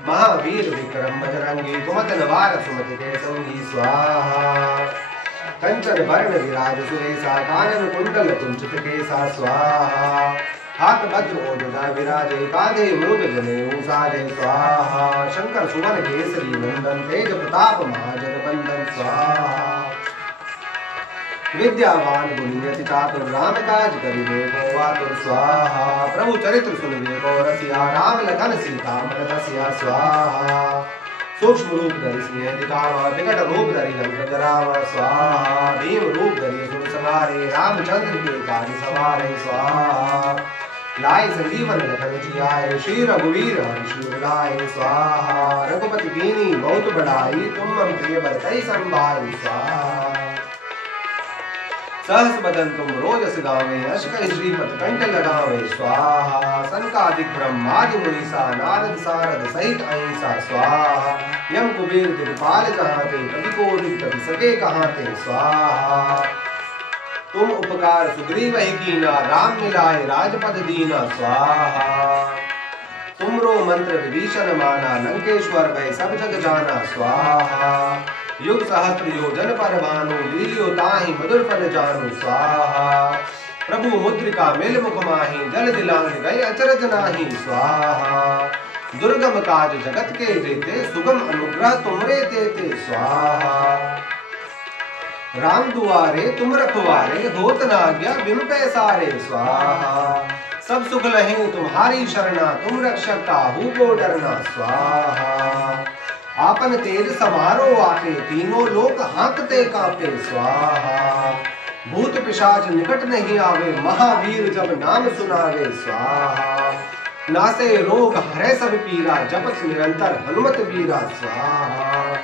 महावीर विक्रम बजरंगी कुमत निवार सुमति के संगी स्वाहा। कंचन वर्ण विराज सुरेशा कानन कुंडल कुंचित केसा स्वाहा। हाथ वज्र ओजदा विराजे कांधे मूज जनेऊ साजे स्वाहा। शंकर सुवन केसरी नंदन तेज प्रताप महाजगबंदन स्वाहा। विद्यावान गुणियति चातुर राम काज करिबे को आतुर स्वाहा। प्रभु चरित्र सुनिबे को रसिया राम लखन सीता मन बसिया स्वाहा। सूक्ष्म रूप धरि सिंह दिखावा विकट रूप धरि लंक जरावा स्वाहा। भीम रूप धरि असुर संहारे रामचंद्र के काज सवारे स्वाहा। लाए संजीवन लखन जियाए श्री रघुवीर हर्षि उर स्वाहा। रघुपति कीनी बहुत बड़ाई तुम मम प्रिय भरतहि संभाई स्वाहा। सहस बदन तुम रोजस गावे अष्टहि श्रीपद कंठ लगावे स्वाहा। संकादिक ब्रह्मादि मुनीसा नारद सारद सहित अहिंसा स्वाहा। यम कुबेर दिगपाल जहाते कभी कोविद कभी सके कहाते स्वाहा। तुम उपकार सुग्रीव ही कीना, राम मिलाए राजपद दीना। स्वाहा। तुमरो मंत्र विभीषण माना, लंकेश्वर भय सब जग जाना। स्वाहा। युग सहस्त्र योजन पर भानु, लील्यो ताहि मधुर फल जानु। स्वाहा। प्रभु मुद्रिका मिल मुख माहि, जल दिलांग गए अचरज नाही। स्वाहा। दुर्गम काज जगत के जेते, सुगम अनुग्रह तुमरे तेते। स्वाहा। राम दुआरे तुम रखवारे, होत न आज्ञा बिनु पैसारे। स्वाहा। सब सुख लहे तुम्हारी शरणा, तुम रक्षक काहू को डरना। स्वाहा। आपन तेज समारो आपे, तीनों लोक हाँकते कांपे। स्वाहा। भूत पिशाच निकट नहीं आवे, महावीर जब नाम सुनावे। स्वाहा। नासे रोग हरे सब पीरा, जपत निरंतर हनुमत वीरा। स्वाहा।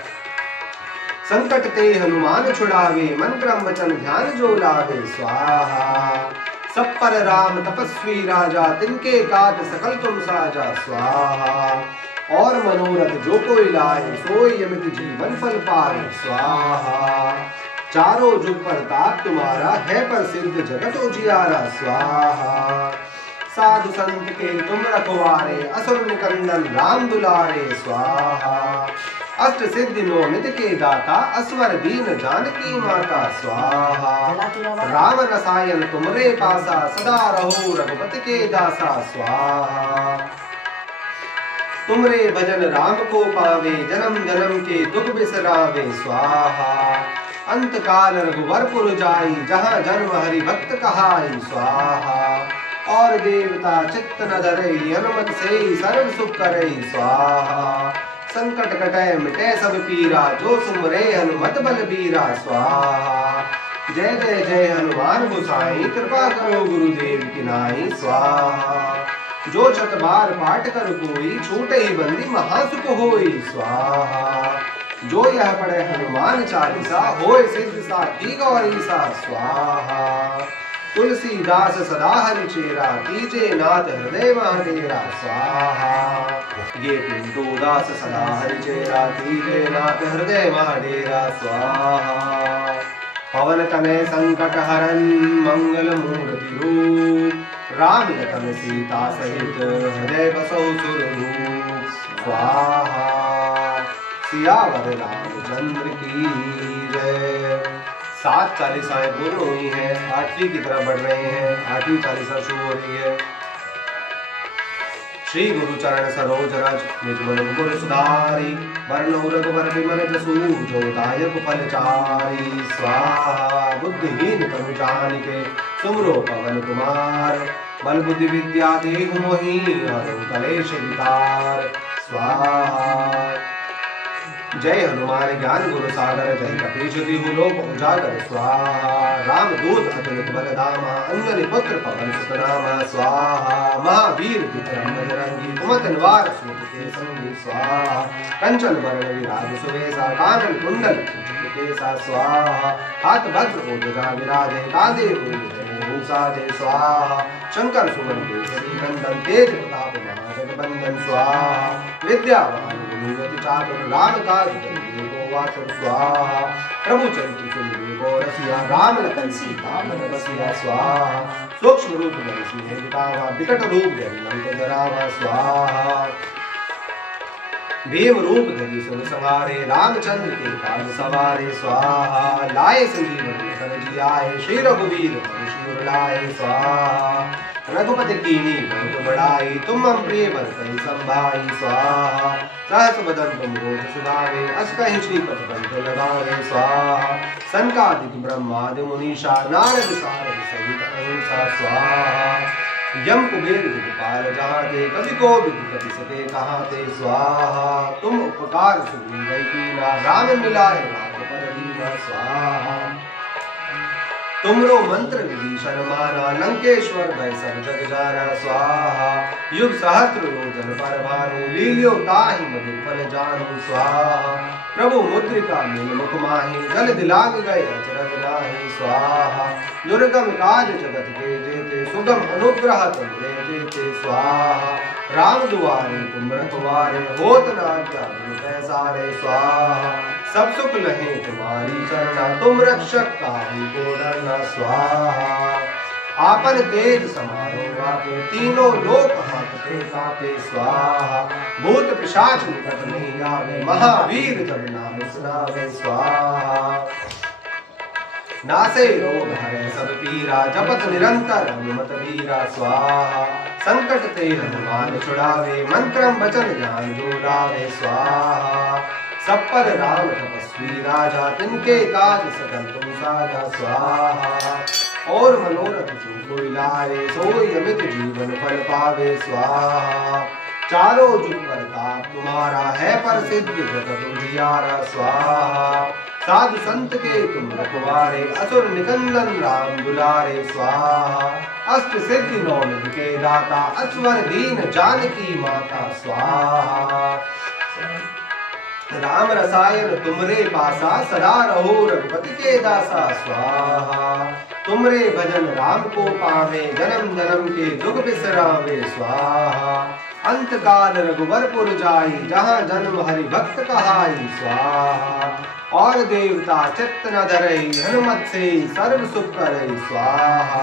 संकट ते हनुमान छुड़ावे, मन क्रम वचन ध्यान जो लावे। स्वाहा। सब पर राम तपस्वी राजा, तिनके काज सकल तुम साजा। स्वाहा। और मनोरथ जो कोई लाए, सोई अमित जीवन फल पाए। स्वाहा। चारों जुग प्रताप तुम्हारा, है प्रसिद्ध जगत उजियारा। स्वाहा। साधु संत के तुम रखवारे, असुर निकंदन राम दुलारे। स्वाहा। अष्ट सिद्धि नौनिध के दाता, अस्वर दीन जानकी माता। स्वाहा। राम रसायन तुमरे पासा, सदा रहो रघुपति के दासा। स्वाहा। तुमरे भजन राम को पावे, जन्म जन्म के दुख बिसरावे। स्वाहा। अंत काल रघुवरपुर जाई, जहाँ जन्म हरि भक्त कहाई। स्वाहा। और देवता चित्त न धरे, हनुमत से सर्व सुख करे। स्वाहा। संकट कटै मिटै सब पीरा, जो सुमरे हनुमत बलबीरा। स्वाहा। जय जय जय हनुमान गोसाई, कृपा करो गुरुदेव की नाई। स्वाहा। जो शत बार पाठ कर कोई, छूटे ही बंदी महासुख होई। स्वाहा। जो यह पढ़े हनुमान चालीसा, होय सिद्ध साखी गौरीसा। स्वाहा। तुलसीदास सदा हरि चेरा, कीजे नाथ हृदय महाडेरा। स्वाहा। ये पिंटू दास सदा हरि चेरा, कीजे नाथ हृदय महाडेरा। स्वाहा। पवन तनय संकट हरन, मंगल मूर्ति रूप, राम लखन सीता सहित, हृदय बसौ सुरभूप। स्वाहा। सियावर रामचंद्र की जय। 7 चालीसाएं पूर्ण हुई हैं, 8वीं की तरफ बढ़ रहे हैं। 8वीं चालीसा शुरू हो रही है। श्री गुरु चरण सरोज रज, निज मन मुकुर सुधारी, वरनौ रघुबर विमल जसु, जो दायक फल चारी। स्वाहा। बुद्धिहीन तनु जानिके, सुमरो पवन कुमार, बल बुद्धि विद्या देहु मोहि, हरहु कलेश विकार। स्वाहा। जय हनुमान ज्ञान गुण सागर, जय कपीश तिहु लोक उजागर। स्वाहा। राम दूत अतुलित बल धामा, अंजनी पुत्र पवन सुत नामा। स्वाहा। महावीर विक्रम बजरंगी, कुमति निवार सुमति के संगी। स्वाहा। कंचन वरण विराज सुवेशा, कानन कुंडल कुंचित केसा। स्वाहा। हाथ वज्र और ध्वजा विराजे, कांधे मूल साजे। स्वाहा। शंकर सुमन केसरी नंदन, तेज प्रताप महाजगबंदन। स्वाहा। विद्यावान गुणवती चातुर, राम काज करिबे को वासुर। स्वाहा। प्रभु चरित्र सुनिबे को रसिया, राम लखन सीता मन बसिया। स्वाहा। सूक्ष्म रूप धरि सिंह दिखावा, विकट रूप धरि लंक जरावा। स्वाहा। भीम रूप धरि सुर संहारे, रामचंद्र के काज सवारे। स्वाहा। लाए संजीवनी लखन जियाए, श्री रघुवीर हरषि उर लाए। स्वाहा। रघुपति कीनी बहुत बड़ाई, तुम मम प्रिय भरतहि संभाई। स्वाहा। सहस बदन तुम रोज सुधावे, अस कहि श्रीपति कंठ लगावे। स्वाहा। सनकादिक ब्रह्मादि मुनीषा, नारद सारद सहित अहिंसा। स्वाहा। यम कुबेर दिगपाल जहाते, कवि को विदुपति सके कहाते। स्वाहा। तुम उपकार सुग्रीव कीना, राम मिलाए रामपद दीना। स्वाहा। तुमरो मंत्र विभीषण माना, लंकेश्वर भय सब जग जाना। स्वाहा। युग सहस्त्र योजन पर भानु, लील्यो ताहि मधुर फल जानु। स्वाहा। प्रभु मुद्रिका मिल मुख माहि, जल दिलांग गए अचरज नाहि। स्वाहा। दुर्गम काज जगत के जेते, सुगम अनुग्रह तुमरे देते स्वाहा। राम दुआरे तुम रखवारे होत न आज्ञा बिनु पैसारे स्वाहा। सब सुख लहे तुम्हारी चरना तुम रक्षक काहू को डरना स्वाहा। आपन तेज समारो आपे तीनों लोक हांकते कांपे स्वाहा। भूत पिशाच निकट नहीं आवे महावीर जब नाम सुनावे स्वाहा। नासे रोग हरे सब पीरा जपत निरंतर हनुमत वीरा स्वाहा। संकट ते हनुमान छुड़ावे मंत्रम वचन ज्ञान जो लावे स्वाहा। सब पर राम तपस्वी राजा तिनके काज सकल तुम साजा स्वाहा। और मनोरथ जो कोई लाए सोई अमित जीवन फल पावे स्वाहा। चारों जुग प्रताप तुम्हारा है पर सिद्ध जगत उजियारा स्वाहा। साधु संत के तुम रखवारे असुर निकंदन राम दुलारे स्वाहा। अष्ट सिद्धि नौ निधि के दाता अश्वर दीन जानकी माता स्वाहा। राम रसायन तुमरे पासा सदा रहो रघुपति के दासा स्वाहा। तुमरे भजन राम को पावे जन्म जन्म के दुख बिसरावे स्वाहा। अंत काल रघुवरपुर जाई जहाँ जन्म हरि भक्त कहाई स्वाहा। और देवता चित्त न धरई हनुमत से सर्व सुख करई स्वाहा।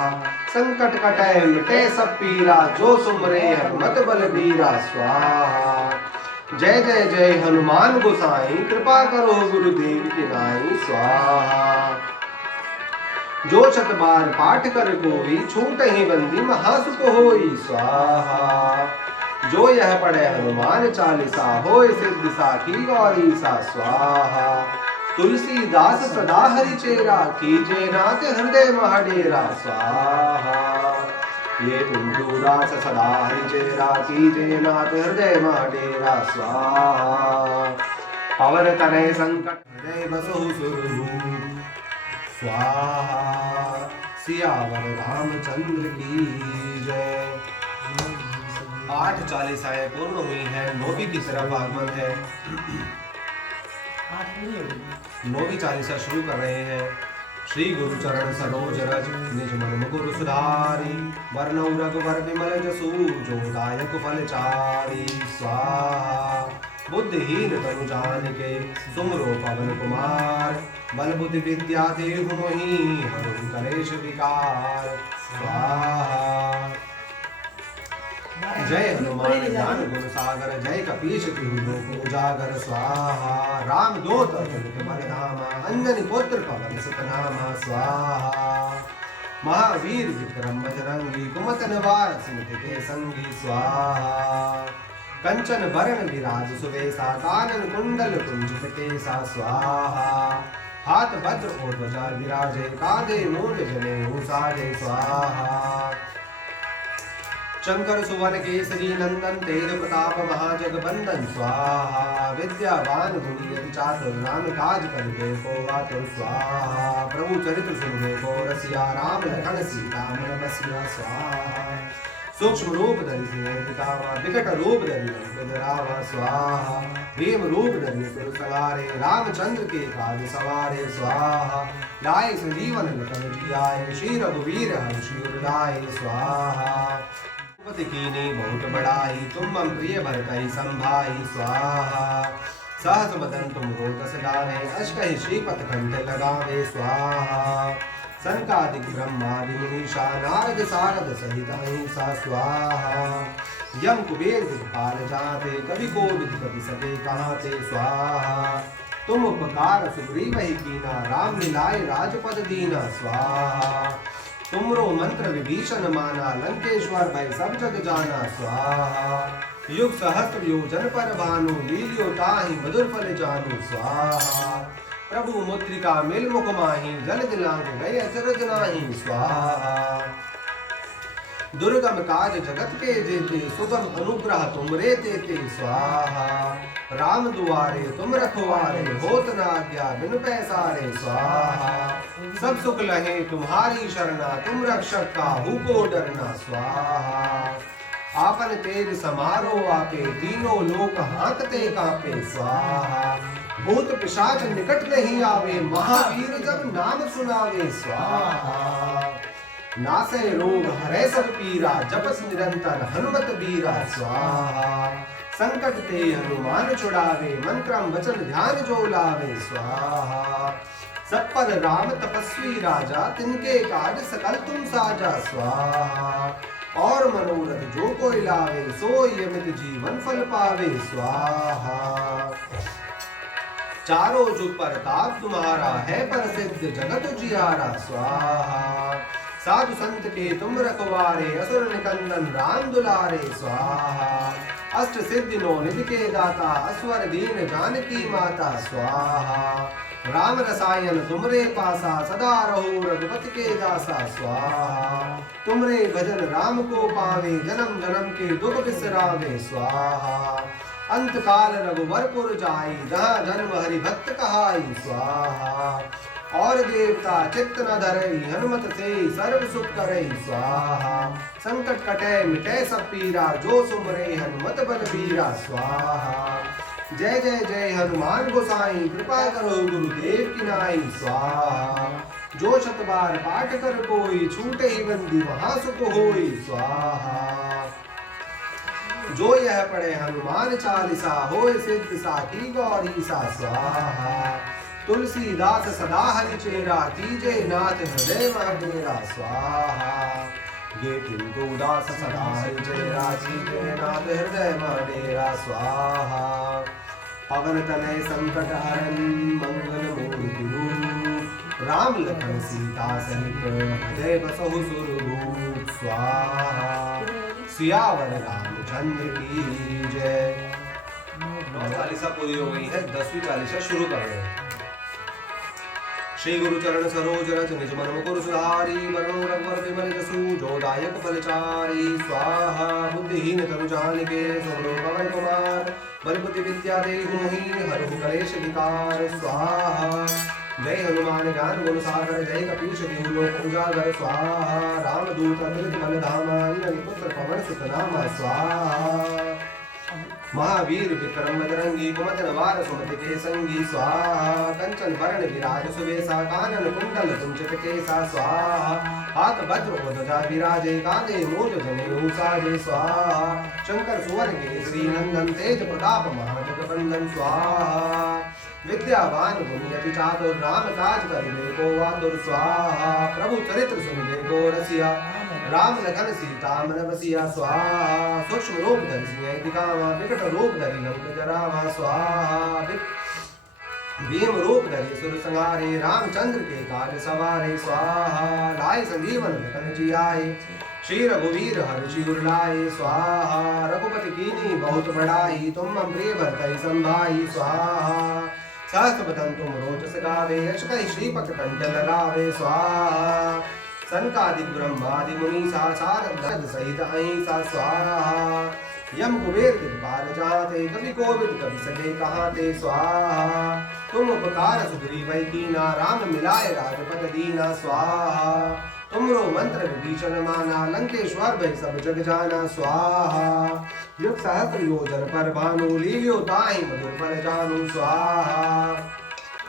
संकट कटै मिटे सब पीरा जो सुमरे हनुमत बल बीरा स्वाहा। जय जय जय हनुमान गोसाई कृपा करो गुरुदेव की नाई स्वाहा। जो शत बार पाठ कर कोई छूट ही बंदी महासुख होई स्वाहा। जो यह पढ़े हनुमान चालीसा होय सिद्धि साखी गौरी सा स्वाहा। तुलसीदास सदा हरि चेरा कीजे नाथ हृदय महाडेरा स्वाहा। ये तुलसीदास सदा हरि चेरा कीजे नाथ हृदय महाडेरा स्वाहा। पवन तनय संकट हृदय बसहु सुरभूप स्वाहा। सियावर रामचंद्र की जय। 8 चालीसाएं पूर्ण हुई है। 9वीं की तरफ आगमन है। 9वीं चालीसा शुरू कर रहे हैं। श्री गुरु चरण सरोज रज निज मन मुकुर सुधारी। वरनौ रघुवर विमल जसु जो दायक फल चारी स्वाहा। बुद्धिहीन तनु जानिके सुमरो पवन कुमार। बल बुद्धि विद्या देहु मोहि हरहु कलेश विकार स्वाहा। जय हनुमान ज्ञान गुण सागर जय कपीश तिहु लोक उजागर स्वाहा। राम दूत अतुलित बल धामा अंजनी पुत्र पवन सुत नामा स्वाहा। महावीर विक्रम बजरंगी कुमत निवार सिमति के संगी स्वाहा। कंचन वरण विराज सुवेसा कानन कुंडल कुंजित केसा स्वाहा। हाथ वज्र और ध्वजा विराजे कांधे मूंज जनेऊ साजे स्वाहा। शंकर सुवन केसरी नंदन तेज प्रताप महाजगबंदन स्वाहा। विद्यावान गुणी अति चातुर राम काज करिबे को आतुर स्वाहा। प्रभु चरित्र सुनबे को रसिया राम लखन सीता मन बसिया स्वाहा। सूक्ष्म रूप धरि सिंह दिखावा विकट रूप धरि लंक जरावा स्वाहा। भीम रूप धरि सुर सवारे रामचंद्र के काज सवारे स्वाहा। लाए संजीवन लखन जियाए श्री रघुवीर हर्षि उर लाए स्वाहा। कीनी बहुत बड़ाई तुम मम प्रिय भरतहि संभाई स्वाहा। सहस बदन तुम रोतस गावे अष्कहि श्रीपद कंठ लगावे स्वाहा। सनकादिक ब्रह्मादि मुनीषा नारद सारद सहित अहिंसा स्वाहा। यम कुबेर दिक्पाल जाते कवि कोविद कवि सके कहाते स्वाहा। तुम उपकार सुग्रीव ही कीना राम मिलाए राजपद दीना स्वाहा। तुमरो मंत्र विभीषण माना लंकेश्वर भय सब जग जाना स्वाहा। युग सहस्त्र योजन पर भानु लील्यो ताहि मधुर फल जानु स्वाहा। प्रभु मुद्रिका मिल मुख माही जल दिलांग गए अचरज नाही स्वाहा। दुर्गम काज जगत के जेते सुगम अनुग्रह तुमरे तेते स्वाहा। राम दुआरे तुम रखवारे होत न आज्ञा बिनु पैसारे स्वाहा। सब सुख लहे तुम्हारी शरणा तुम रक्षक काहू को डरना स्वाहा। आपन तेज समारो आपे तीनों लोक हांकते कांपे स्वाहा। भूत पिशाच निकट नहीं आवे महावीर जब नाम सुनावे स्वाहा। नासे रोग हरै सब पीरा, जपत निरंतर हनुमत बीरा स्वाहा। संकट ते हनुमान छुड़ावे, मन क्रम वचन ध्यान जो लावे स्वाहा। सब पर राम तपस्वी राजा, तिनके काज सकल तुम साजा स्वाहा। और मनोरथ जो कोई लावे, सोई अमित जीवन फल पावे स्वाहा। चारों जुग प्रताप तुम्हारा है, प्रसिद्ध जगत उजियारा स्वाहा। साधु संत के तुम रखवारे, असुर निकंदन राम दुलारे स्वाहा। अष्ट सिद्धि नौ निधि के दाता, अस्वर दीन जानकी माता स्वाहा। राम रसायन तुमरे पासा, सदा रहो रघुपति के दासा स्वाहा। तुमरे भजन राम को पावे, जन्म जन्म के दुख बिसरावे स्वाहा। अंत काल रघुवरपुर जाई, जहाँ जन्म हरि भक्त कहाई स्वाहा। और देवता चित्त न धरई, हनुमत से सर्व सुख करई स्वाहा। संकट कटे मिटे सब पीरा, जो सुमरे हनुमत बलबीरा स्वाहा। जय जय जय हनुमान गोसाई, कृपा करो गुरुदेव की नाई स्वाहा। जो शत बार पाठ कर कोई, छूटे ही बंदी महासुख होई स्वाहा। जो यह पढ़े हनुमान चालीसा, होए सिद्ध साखी गौरी सा स्वाहा। तुलसीदास सदा हरि चेरा, कीजे नाथ हृदय मह डेरा स्वाहा। ये तुलसीदास सदा हरि चेरा, कीजे नाथ हृदय मह डेरा स्वाहा। पवन तनय संकट हरन, मंगल मूर्ति रूप, राम लखन सीता सहित हृदय बसहु सुरभूप स्वाहा। सियावर रामचंद्र की जय। 9 चालीसा पूरी हो गई है, 10वीं चालीसा शुरू कर रहे हैं। श्री गुरु चरण सरोज रज निज मन मुकुर सुधारी, वरणो रघुवर विमल जसु, जो दायक फलचारी स्वाहा। बुद्धिहीन तनु जानिके, सुनो पवन कुमार, बल बुद्धि विद्या देहु मोहि, हरहु कलेश विकार स्वाहा। जय हनुमान ज्ञान गुण सागर, जय कपीश तिहु लोक उजागर स्वाहा। रामदूत अतुलित बल धामा, अंजनी पुत्र पवन सुत नामा स्वाहा। महावीर विक्रम बजरंगी, कुमति निवार सुमति के संगी स्वाहा। कंचन वरण विराज सुबेसा, कानन कुंडल कुंचित केसा स्वाहा। हाथ वज्र ध्वजा विराजे, कांधे मूल जनेऊ साजे स्वाहा। शंकर सुवन केसरी नंदन, तेज प्रताप महाजगवंदन स्वाहा। विद्यावान गुणी अति चातुर, राम काज करिबे को आतुर स्वाहा। प्रभु चरित्र सुनिबे को रसिया, राम लखन सीता मन बसिया स्वाहा। सूक्ष्म रूप धरि सिंह दिखावा, विकट रूप धरि लंक जरावा स्वाहा। भीम रूप धरि सुर संहारे, रामचंद्र के काज सवारे स्वाहा। लाए संजीवन लखन जियाए, श्री रघुवीर हर्षि उर लाए स्वाहा। रघुपति कीन्ही बहुत बड़ाई, तुम मम प्रिय भरतहि संभाई स्वाहा। सहस्र बदन तुम रोजस गावे, यश कहि श्रीपद कंठ लगावे स्वाहा। सनकादिक ब्रह्मादि मुनीसा, सारद सहित अहिंसा स्वाहा। यम कुबेर दिगपाल जाते, कवि कोविद कवि सके कहाते स्वाहा। तुम उपकार सुग्रीव कीना, राम मिलाए राजपद दीना स्वाहा। तुमरो मंत्र विभीषण माना, लंकेश्वर भय सब जग जाना स्वाहा। युग सहस्र योजन पर भानु, लील्यो ताहि मधुर फल जानू स्वाहा।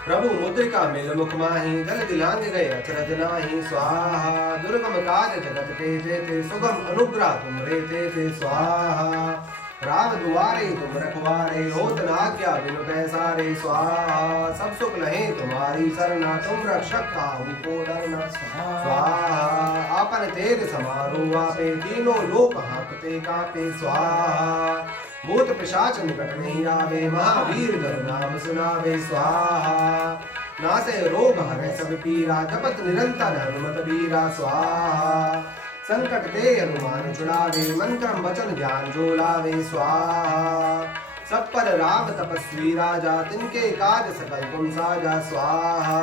प्रभु मुद्रिका मिल मुख माहि, जल दिलांग गए अचरज नाही स्वाहा। दुर्गम काज जगत के जेते, सुगम अनुग्रह तुम रे ते स्वाहा। राम दुआरे तुम रखवारे, होत न आज्ञा बिनु पैसारे स्वाहा। सब सुख लहे तुम्हारी सरना, तुम रक्षक काहू को डरना स्वाहा। आपन तेज समारो आपे, तीनों लोक हाँकते कापे स्वाहा। भूत पिशाच निकट नहीं आवे, महावीर जब नाम सुनावे स्वाहा। नासे रोग हरै सब पीरा, जपत निरंतर हनुमत बीरा स्वाहा। संकट ते हनुमान छुड़ावे, मन क्रम वचन ध्यान जो लावे स्वाहा। सब पर राम तपस्वी राजा, तिनके काज सकल तुम साजा स्वाहा।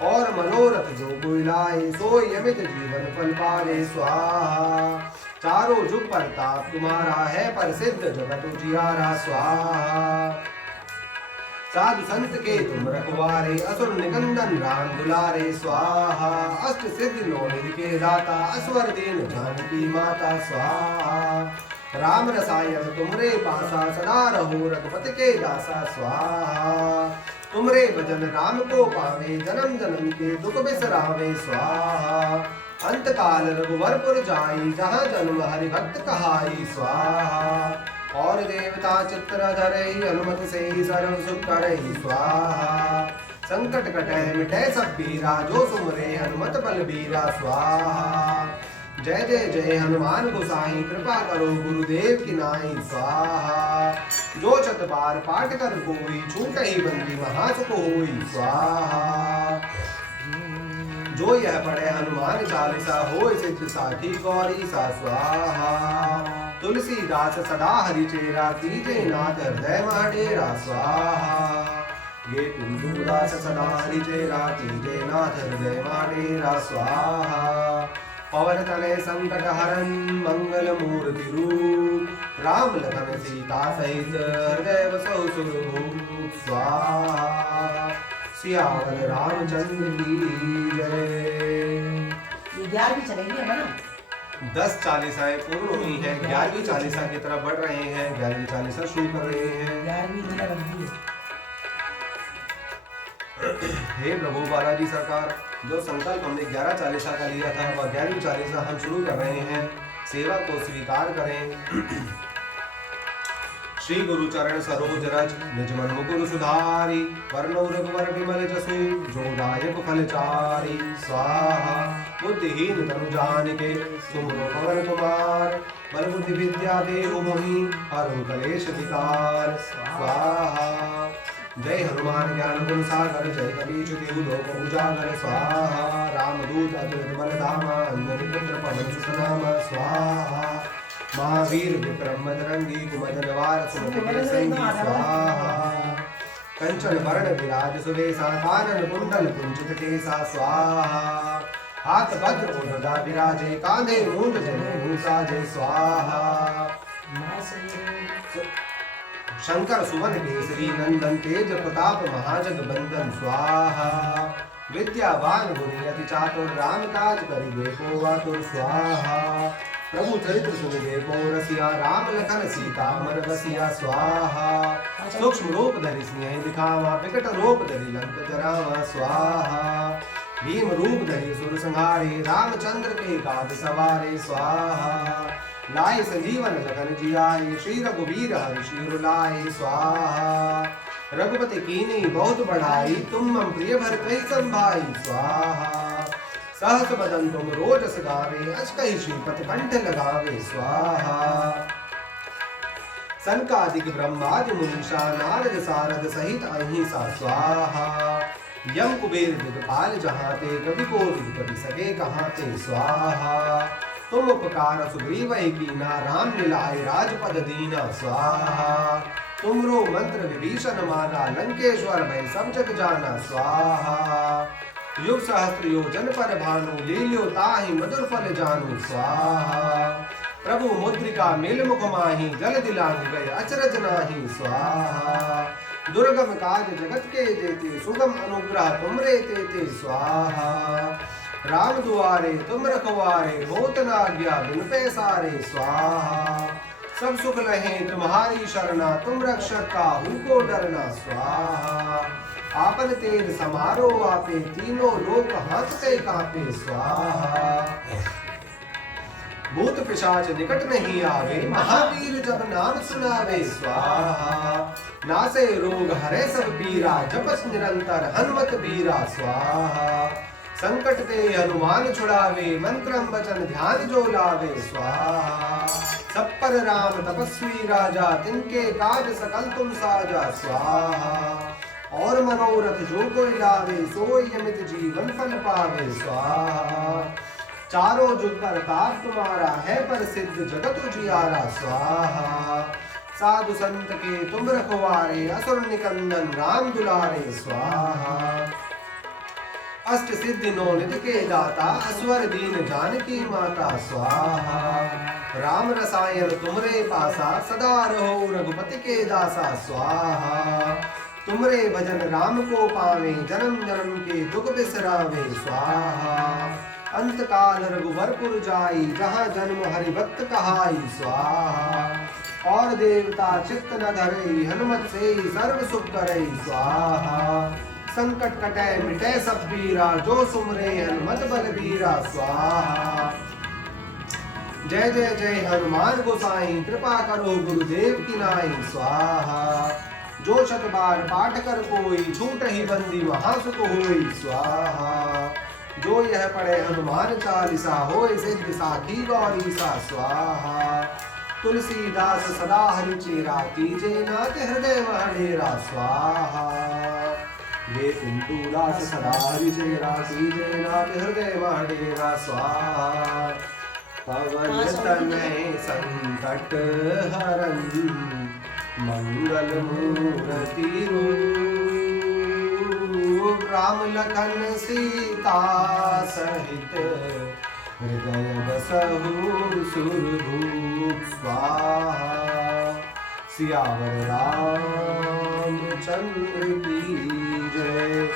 और मनोरथ जो कोई लाए, सोई अमित जीवन फल पावे स्वाहा। चारों जुग प्रताप तुम्हारा है, प्रसिद्ध जगत उजियारा स्वाहा। साधु संत के तुम रखवारे, असुर निकंदन राम दुलारे स्वाहा। अष्ट सिद्धि नौ निधि के दाता, अस्वर दीन जानकी माता स्वाहा। राम रसायन तुमरे पासा, सदा रहो रघुपति के दासा स्वाहा। तुमरे भजन राम को पावे, जन्म जन्म के दुख बिसरावे स्वाहा। अंत काल रघुवरपुर जाई, जहाँ जन्म हरि भक्त कहाई। स्वाहा और देवता चित्र धरई, हनुमत से सर्व सुख करई। स्वाहा संकट कटै मिटै सब पीरा, जो सुमरे हनुमत बलबीरा। स्वाहा जय जय जय हनुमान गोसाई, कृपा करो गुरुदेव की नाई। स्वाहा जो चत बार पाठ कर कोई, छूटहि बंदी महासुख होई। स्वाहा जो यह पढ़े हनुमान चालीसा, होय सिद्ध साखी गौरी सा। स्वाहा तुलसीदास सदा हरि चेरा, कीजे नाथ हृदय मह डेरा। स्वाहा ये तुलसीदास सदा हरि चेरा, कीजे नाथ हृदय मह डेरा। स्वाहा पवन तनय संकट हरन, मंगल मूर्ति रूप, राम लखन सीता सहित हृदय बसहु सुरभूप। स्वाहा सियावर रामचंद्र की जय। 11वीं चलेगी है ना? 10 चालीसाएं पूर्ण हुई हैं, 11वीं चालीसा की तरफ बढ़ रहे हैं, 11वीं चालीसा शुरू कर रहे हैं। 11वीं मैंने रख दी हे प्रभु बालाजी सरकार, जो संकल्प हमने 11 चालीसा का लिया था वह 11वीं चालीसा हम शुरू कर रहे हैं, सेवा को स्वीकार करें। श्री गुरु चरण सरोज रज, निज मन मुकुर सुधारी, वरनौ रघुवर विमल जसु, जो दायक फल चारी। स्वाहा बुद्धिहीन तनु जानिके, सुमिरो पवन कुमार, बल बुद्धि विद्या देहु मोहि, हरहु कलेश विकार। स्वाहा जय हनुमान ज्ञान गुण सागर, जय कपीश तिहु लोक उजागर। स्वाहा रामदूत अतुलित बल धामा, अंजनी पुत्र पवन सुत नामा। स्वाहा महावीर विक्रम बजरंगी, कुमद निवार सुमति के संगी। स्वाहा कंचन वर्ण विराज सुबेसा, कानन कुंडल कुंचित केसा। स्वाहा हाथ वज्र उर्ध्वजा विराजे, कांधे मूंज जनेऊ साजे। स्वाहा शंकर सुवन केसरी नंदन, तेज प्रताप महाजगबंदन। स्वाहा विद्यावान गुणी अति चातुर, राम काज करिबे को आतुर। स्वाहा प्रभु चरित्र सुनिबे को रसिया, राम लखन सीता मन बसिया। स्वाहा सूक्ष्म रूप धरि सिंह दिखावा, विकट रूप धरि लंक जरावा। स्वाहा भीम रूप धरि सुर संहारे, रामचंद्र के काज सवारे। स्वाहा लाए संजीवन लखन जियाए, श्री रघुवीर हरि शिर लाए। स्वाहा रघुपति कीनी बहुत बढ़ाई, तुम मम प्रिय भरत ही संभाई। स्वाहा सहस बदन तुम रोजस गावे, अस कहि श्रीपति कंठ लगावे। स्वाहा सनकादिक ब्रह्मादि मुनीषा, नारद सारद सहित अहिंसा। स्वाहा यम कुबेर दिगपाल जहाते, कवि को विद सके कहाते। स्वाहा तुम उपकार सुग्रीव कीना, राम मिलाए राजपद दीना। स्वाहा तुमरो मंत्र विभीषण माना, लंकेश्वर भय सब जग जाना। स्वाहा युग सहस्त्र योजन पर भानु, लील्यो ताहि मधुर फल जानू। स्वाहा प्रभु मुद्रिका मेल मुख माही, जल दिलांग गए अचरज नाही। स्वाहा दुर्गम काज जगत के जेते, सुगम अनुग्रह तुमरे तेते। स्वाहा राम दुआरे तुम रखवारे, होत न आज्ञा बिन पैसारे। स्वाहा सब सुख लहे तुम्हारी शरणा, तुम रक्षक काहू को डरना। स्वाहा आपन तेज समारो आपे, तीनों लोक हाथ से कांपे। स्वाहा भूत पिशाच निकट नहीं आवे, महावीर जब नाम सुनावे। स्वाहा नासे रोग हरे सब पीरा, जपस निरंतर हनुमत बीरा। स्वाहा संकट ते हनुमान छुड़ावे, मंत्रम वचन ध्यान जो लावे। स्वाहा सब पर राम तपस्वी राजा, तिनके काज सकल तुम साजा। स्वाहा और मनोरथ जो कोई लावे, सोई अमित जीवन फल पावे। स्वाहा चारों जुग पर ताप तुम्हारा है, पर सिद्ध जगत उजियारा। स्वाहा साधु संत के तुम रखवारे, असुर निकंदन राम दुलारे। स्वाहा अष्ट सिद्धि नौ निधि के दाता, अस्वर दीन जानकी माता। स्वाहा राम रसायन तुमरे पासा, सदा रहो रघुपति के दासा। स्वाहा तुमरे भजन राम को पावे, जन्म जन्म के दुख बिसरावे। स्वाहा अंत काल रघुवरपुर जाई, जहाँ जन्म हरि भक्त कहाई। स्वाहा और देवता चित्त न धरई, हनुमत से सर्व सुख करई। स्वाहा संकट कटे मिटे सब पीरा, जो सुमरे हनुमत बलबीरा। स्वाहा। जय जय जय हनुमान गोसाई, कृपा करो गुरुदेव की नाई। स्वाहा। जो शत बार पाठ कर कोई, छूट ही बंदी महासुख होई। स्वाहा। जो यह पढ़े हनुमान चालीसा, होय सिद्धि साखी गौरीसा। स्वाहा। तुलसीदास सदा हरिचेरा, कीजे नाथ हृदय महडेरा। स्वाहा। ये तुलसीदास सदा हरिचेरा, कीजे नाथ हृदय महडेरा। स्वाहा। पवन तनय संकट हरन, मंगल मूर्ति रूप। राम लखन सीता सहित, हृदय बसहु सुरभूप। स्वाहा। सियावर रामचंद्र की जय।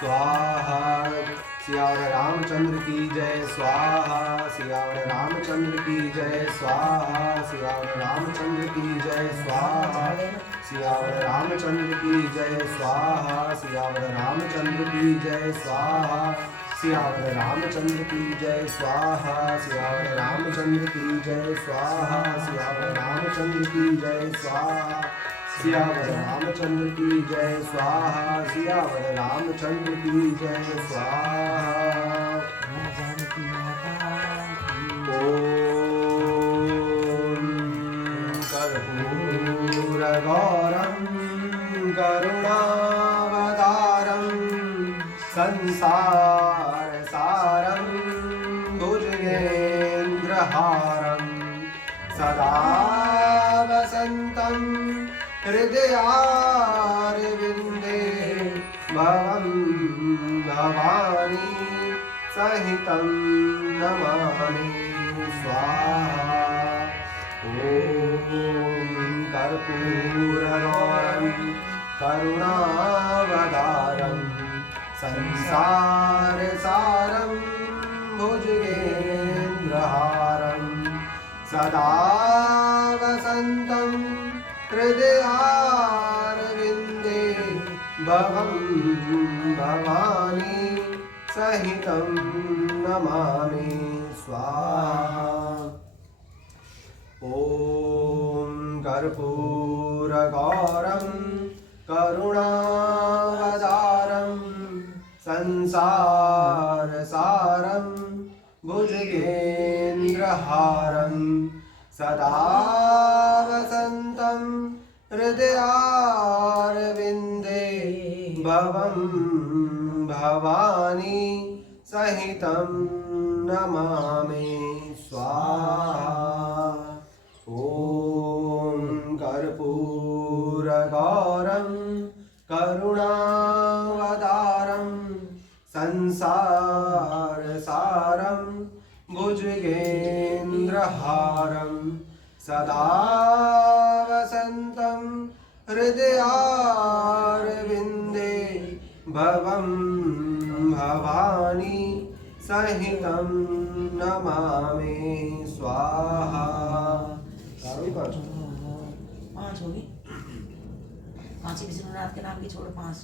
स्वाहा। सियावर रामचंद्र की जय। स्वाहा। सियावर रामचंद्र की जय। स्वाहा। सियावर रामचंद्र की जय। स्वाहा। सियावर रामचंद्र की जय। स्वाहा। सियावर रामचंद्र की जय। स्वाहा। सियावर रामचंद्र की जय। स्वाहा। सियावर रामचंद्र की जय। स्वाहा। सियावर रामचंद्र की जय। स्वाहा। सियावर रामचंद्र की जय। स्वाहा। सियावर रामचंद्र की जय। स्वाहा। ओम कर्पूर गौरम करुणावतारम, संसार सारम भुजगेन्द्रहारम, सदा वसंतम हृदयारविंदे, भवं भवानी सहितं नमामि। स्वाहा। ओम कर्पूरगौरं करुणावतारं, संसारसारं भुजगेन्द्रहारं, सदा वसन्तं हृदयारविन्दे, भवं भवानी सहितं नमामि। स्वाहा। ओम कर्पूरगौरं करुणावतारं, संसारसारं भुजगेन्द्रहारं, सदा वसन्तं हृदयारविन्दे, भवं भवानी सहितं नमामि। स्वाहा। ओम कर्पूरगौरं करुणावतारं, संसारसारं भुजगेन्द्रहारं, सदा वसन्तं हृदयारविन्दे, भवं भवानी सहितं नमामि। स्वाहा। पांच होगी। काशी विश्वनाथ के नाम की छोड़ 5।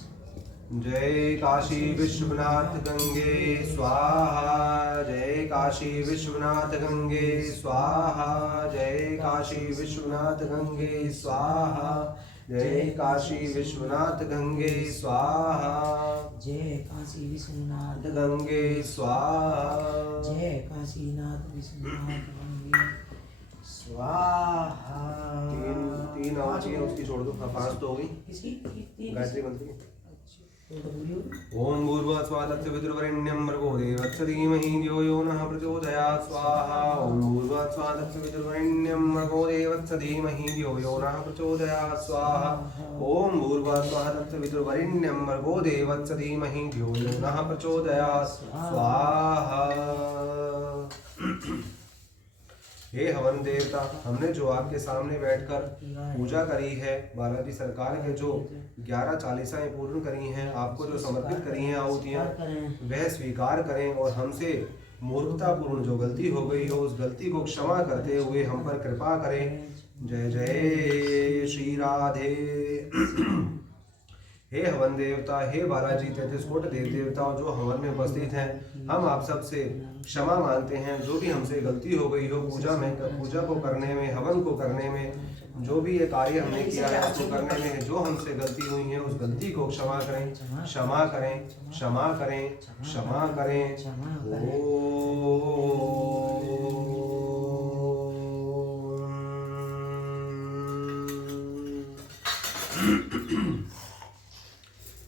जय काशी विश्वनाथ गंगे स्वाहा। जय काशी विश्वनाथ गंगे स्वाहा। जय काशी विश्वनाथ गंगे स्वाहा। जय काशी विश्वनाथ गंगे स्वाहा। जय काशी विश्वनाथ गंगे स्वाहा। जय काशीनाथ विश्वनाथ गंगे स्वाहा। तीन आवाज़ है उसकी छोड़ दो। हाँ 5 तो हो गई। किसकी? गायत्री मंत्र की। अच्छा। ओम भूर्भुवस्सुः तत्सवितुर्वरेण्यं भर्गो देवस्य धीमहि धियो यो नः प्रचोदयात्। स्वाहा। ओम भूर्भुवस्सुः तत्सवितुर्वरेण्यं भर्गो देवस्य धीमहि धियो यो नः प्रचोदयात्। स्वाहा। ओम भूर्भुवस्सुः तत्सवितुर्वरेण्यं भर्गो देवस्य धीमहि धियो यो नः प्रचोदयात्। स्वाहा। हे हवन देवता, हमने जो आपके सामने बैठकर पूजा करी है, बालाजी सरकार के जो 11 चालीसाएं पूर्ण करी हैं, आपको जो समर्पित करी हैं आहुतियाँ, वह स्वीकार करें और हमसे मूर्खतापूर्ण जो गलती हो गई हो उस गलती को क्षमा करते हुए हम पर कृपा करें। जय जय श्री राधे। हे हवन देवता, हे बालाजी 33 कोटि देव देवताओं जो हवन में उपस्थित हैं, हम आप सब से क्षमा मांगते हैं। जो भी हमसे गलती हो गई हो पूजा को करने में, हवन को करने में, जो भी ये कार्य हमने किया है उसको करने में जो हमसे गलती हुई है उस गलती को क्षमा करें, क्षमा करें, क्षमा करें, क्षमा करें।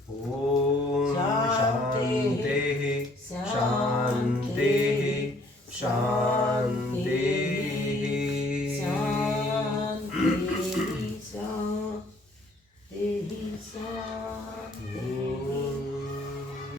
ओम शांति शांति शांति। शांति शांति।